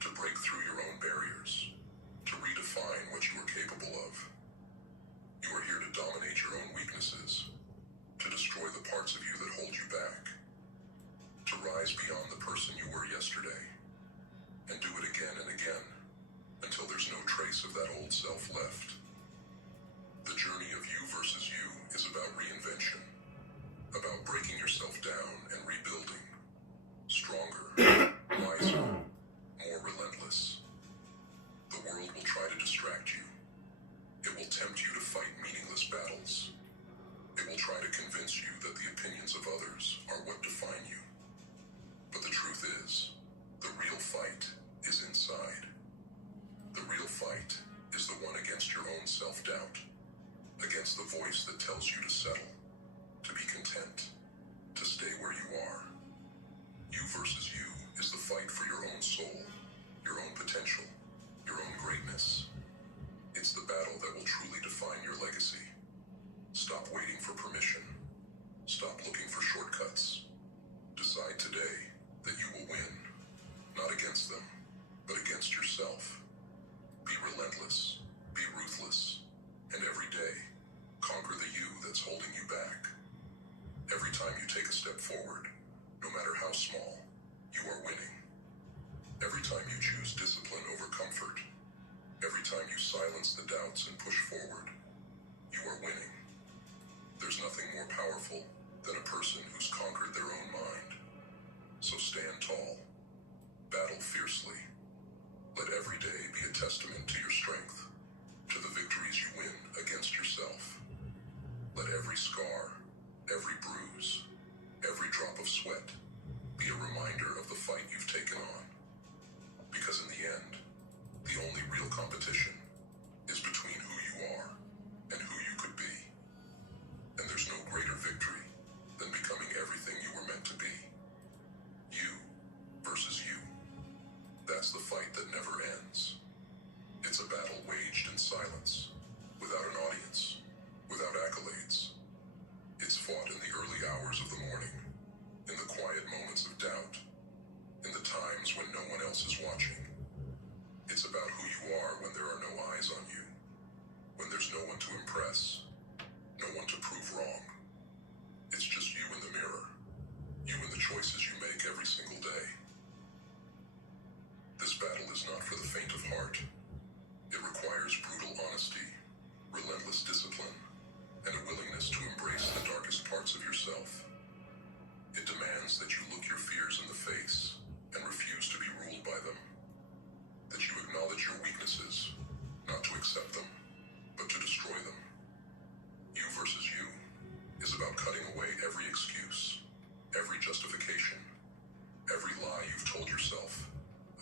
to break through your own barriers, to redefine what you are capable of. You are here to dominate your own weaknesses, to destroy the parts of you that hold you back, to rise beyond the person you were yesterday, and do it again and again, until there's no trace of that old self left. The journey of you versus you is about reinvention, about breaking yourself down and rebuilding, stronger, wiser, more relentless. The world will try to distract you. It will tempt you to fight meaningless battles. It will try to convince you that the opinions of others are what define you. But the truth is, the real fight is inside. The real fight is the one against your own self-doubt, against the voice that tells you to settle, to be content, to stay where you are. You versus you is the fight for your own soul, your own potential, your own greatness. It's the battle that will truly define your legacy. Stop waiting for permission. Stop looking for shortcuts. Decide today that you will win, not against them, but against yourself. Be relentless, be ruthless, and every day, conquer the you that's holding you back. Every time you take a step forward, no matter how how small, you are winning. Every time you choose discipline over comfort, every time you silence the doubts and push forward, you are winning. There's nothing more powerful than a person who's conquered their own mind. So stand tall, battle fiercely. Let every day be a testament to your strength, to the victories you win against yourself. Let every scar, every bruise, every drop of sweat be a reminder of the fight you've taken on. Because in the end, the only real competition is between who you are and who you could be. And there's no greater victory than becoming everything you were meant to be. You versus you. That's the fight that never ends. It's a battle waged in silence, without an audience, without accolades. It's fought in the early hours of the morning, in the quiet moments of doubt, in the times when no one else is watching. It's about who you are when there are no eyes on you, when there's no one to impress, no one to prove wrong. It's just you in the mirror, you and the choices you make every single day. This battle is not for the faint of heart. It requires brutal honesty, relentless discipline, and a willingness to embrace the darkest parts of yourself. It demands that you look your fears in the face and refuse to be ruled by them. That you acknowledge your weaknesses, not to accept them, but to destroy them. You versus you is about cutting away every excuse, every justification, every lie you've told yourself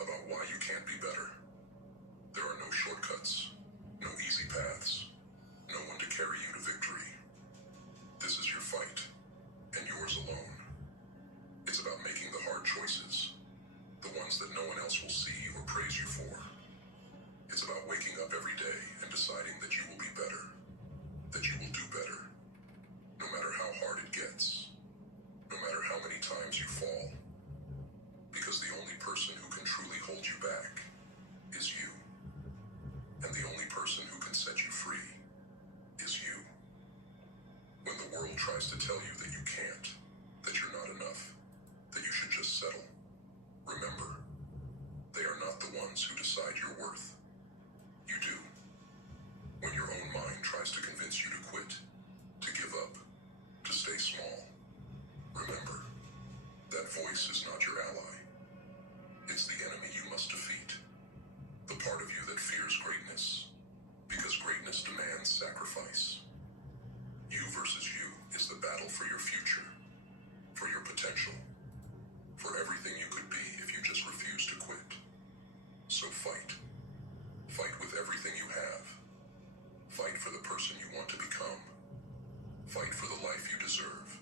about why you can't be better. There are no shortcuts, no easy paths, no one to carry you to victory. This is your fight, and yours alone. It's about making the hard choices, the ones that no one else will see or praise you for. It's about waking up every day and deciding that you will be better, that you will do better, no matter how hard it gets, no matter how many times you fall. Because the only person who can truly hold you back is you. And the only person who can set you free is you. When the world tries to tell you that you can't, that you're not enough, that you should just settle, remember, they are not the ones who decide your worth. You do. When your own mind tries to convince you to quit, to give up, to stay small, remember, that voice is not your ally. It's the enemy you must defeat. The part of you that fears greatness, because greatness demands sacrifice. You versus you is the battle for your future, for your potential, for everything you could be if you just refuse to quit. So fight. Fight with everything you have. Fight for the person you want to become. Fight for the life you deserve.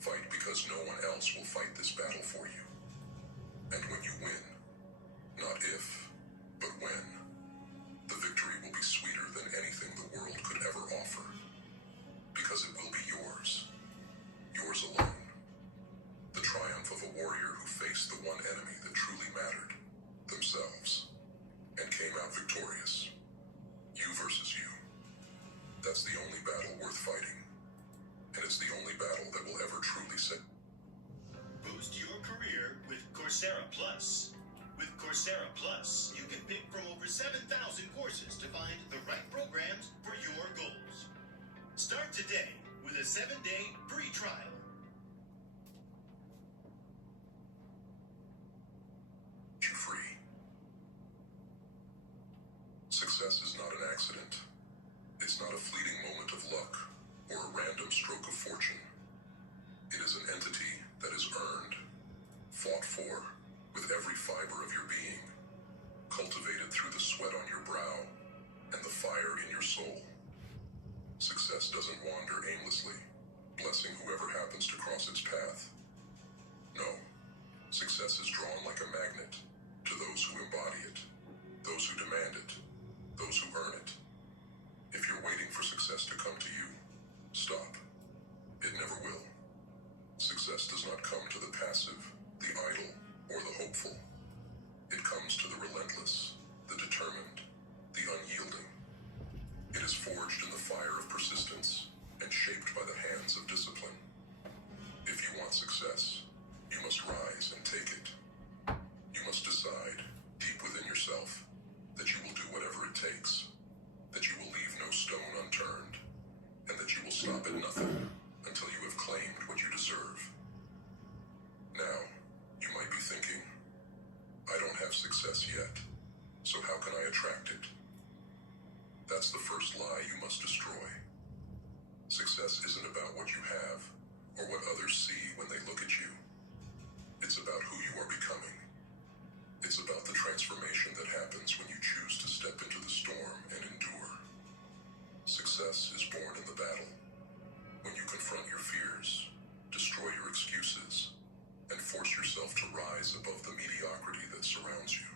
Fight because no one else will fight this battle for you. And when you win, not if, but when, the victory will be sweeter than anything the world could ever offer. Because it will be yours. Yours alone. The triumph of a warrior who faced the one enemy that truly mattered, themselves, and came out victorious. You versus you. That's the only battle worth fighting. And it's the only battle that will ever truly set. Boost your career with Coursera Plus. With Coursera Plus, you can pick from over 7,000 courses to find the right programs for your goals. Start today with a 7-day free trial. You free. Success is not an accident. It's not a fleeting moment of luck or a random stroke of fortune. It is an entity that is earned, fought for, with every fiber of your being, cultivated through the sweat on your brow and the fire in your soul. Success doesn't wander aimlessly, blessing whoever happens to cross its path. No, success is drawn like a magnet to those who embody it, those who demand it, those who earn it. If you're waiting for success to come to you, stop. It never will. Success does not come to the passive, the idle, or the hopeful. It comes to the relentless, the determined, the unyielding. It is forged in the fire of persistence and shaped by the hands of discipline. If you want success, you must have success yet, so how can I attract it? That's the first lie you must destroy. Success isn't about what you have or what others see when they look at you. It's about who you are becoming. It's about the transformation that happens when you choose to step into the storm and endure. Success is born in the battle. When you confront your fears, destroy your excuses, and force yourself to rise above the mediocrity that surrounds you.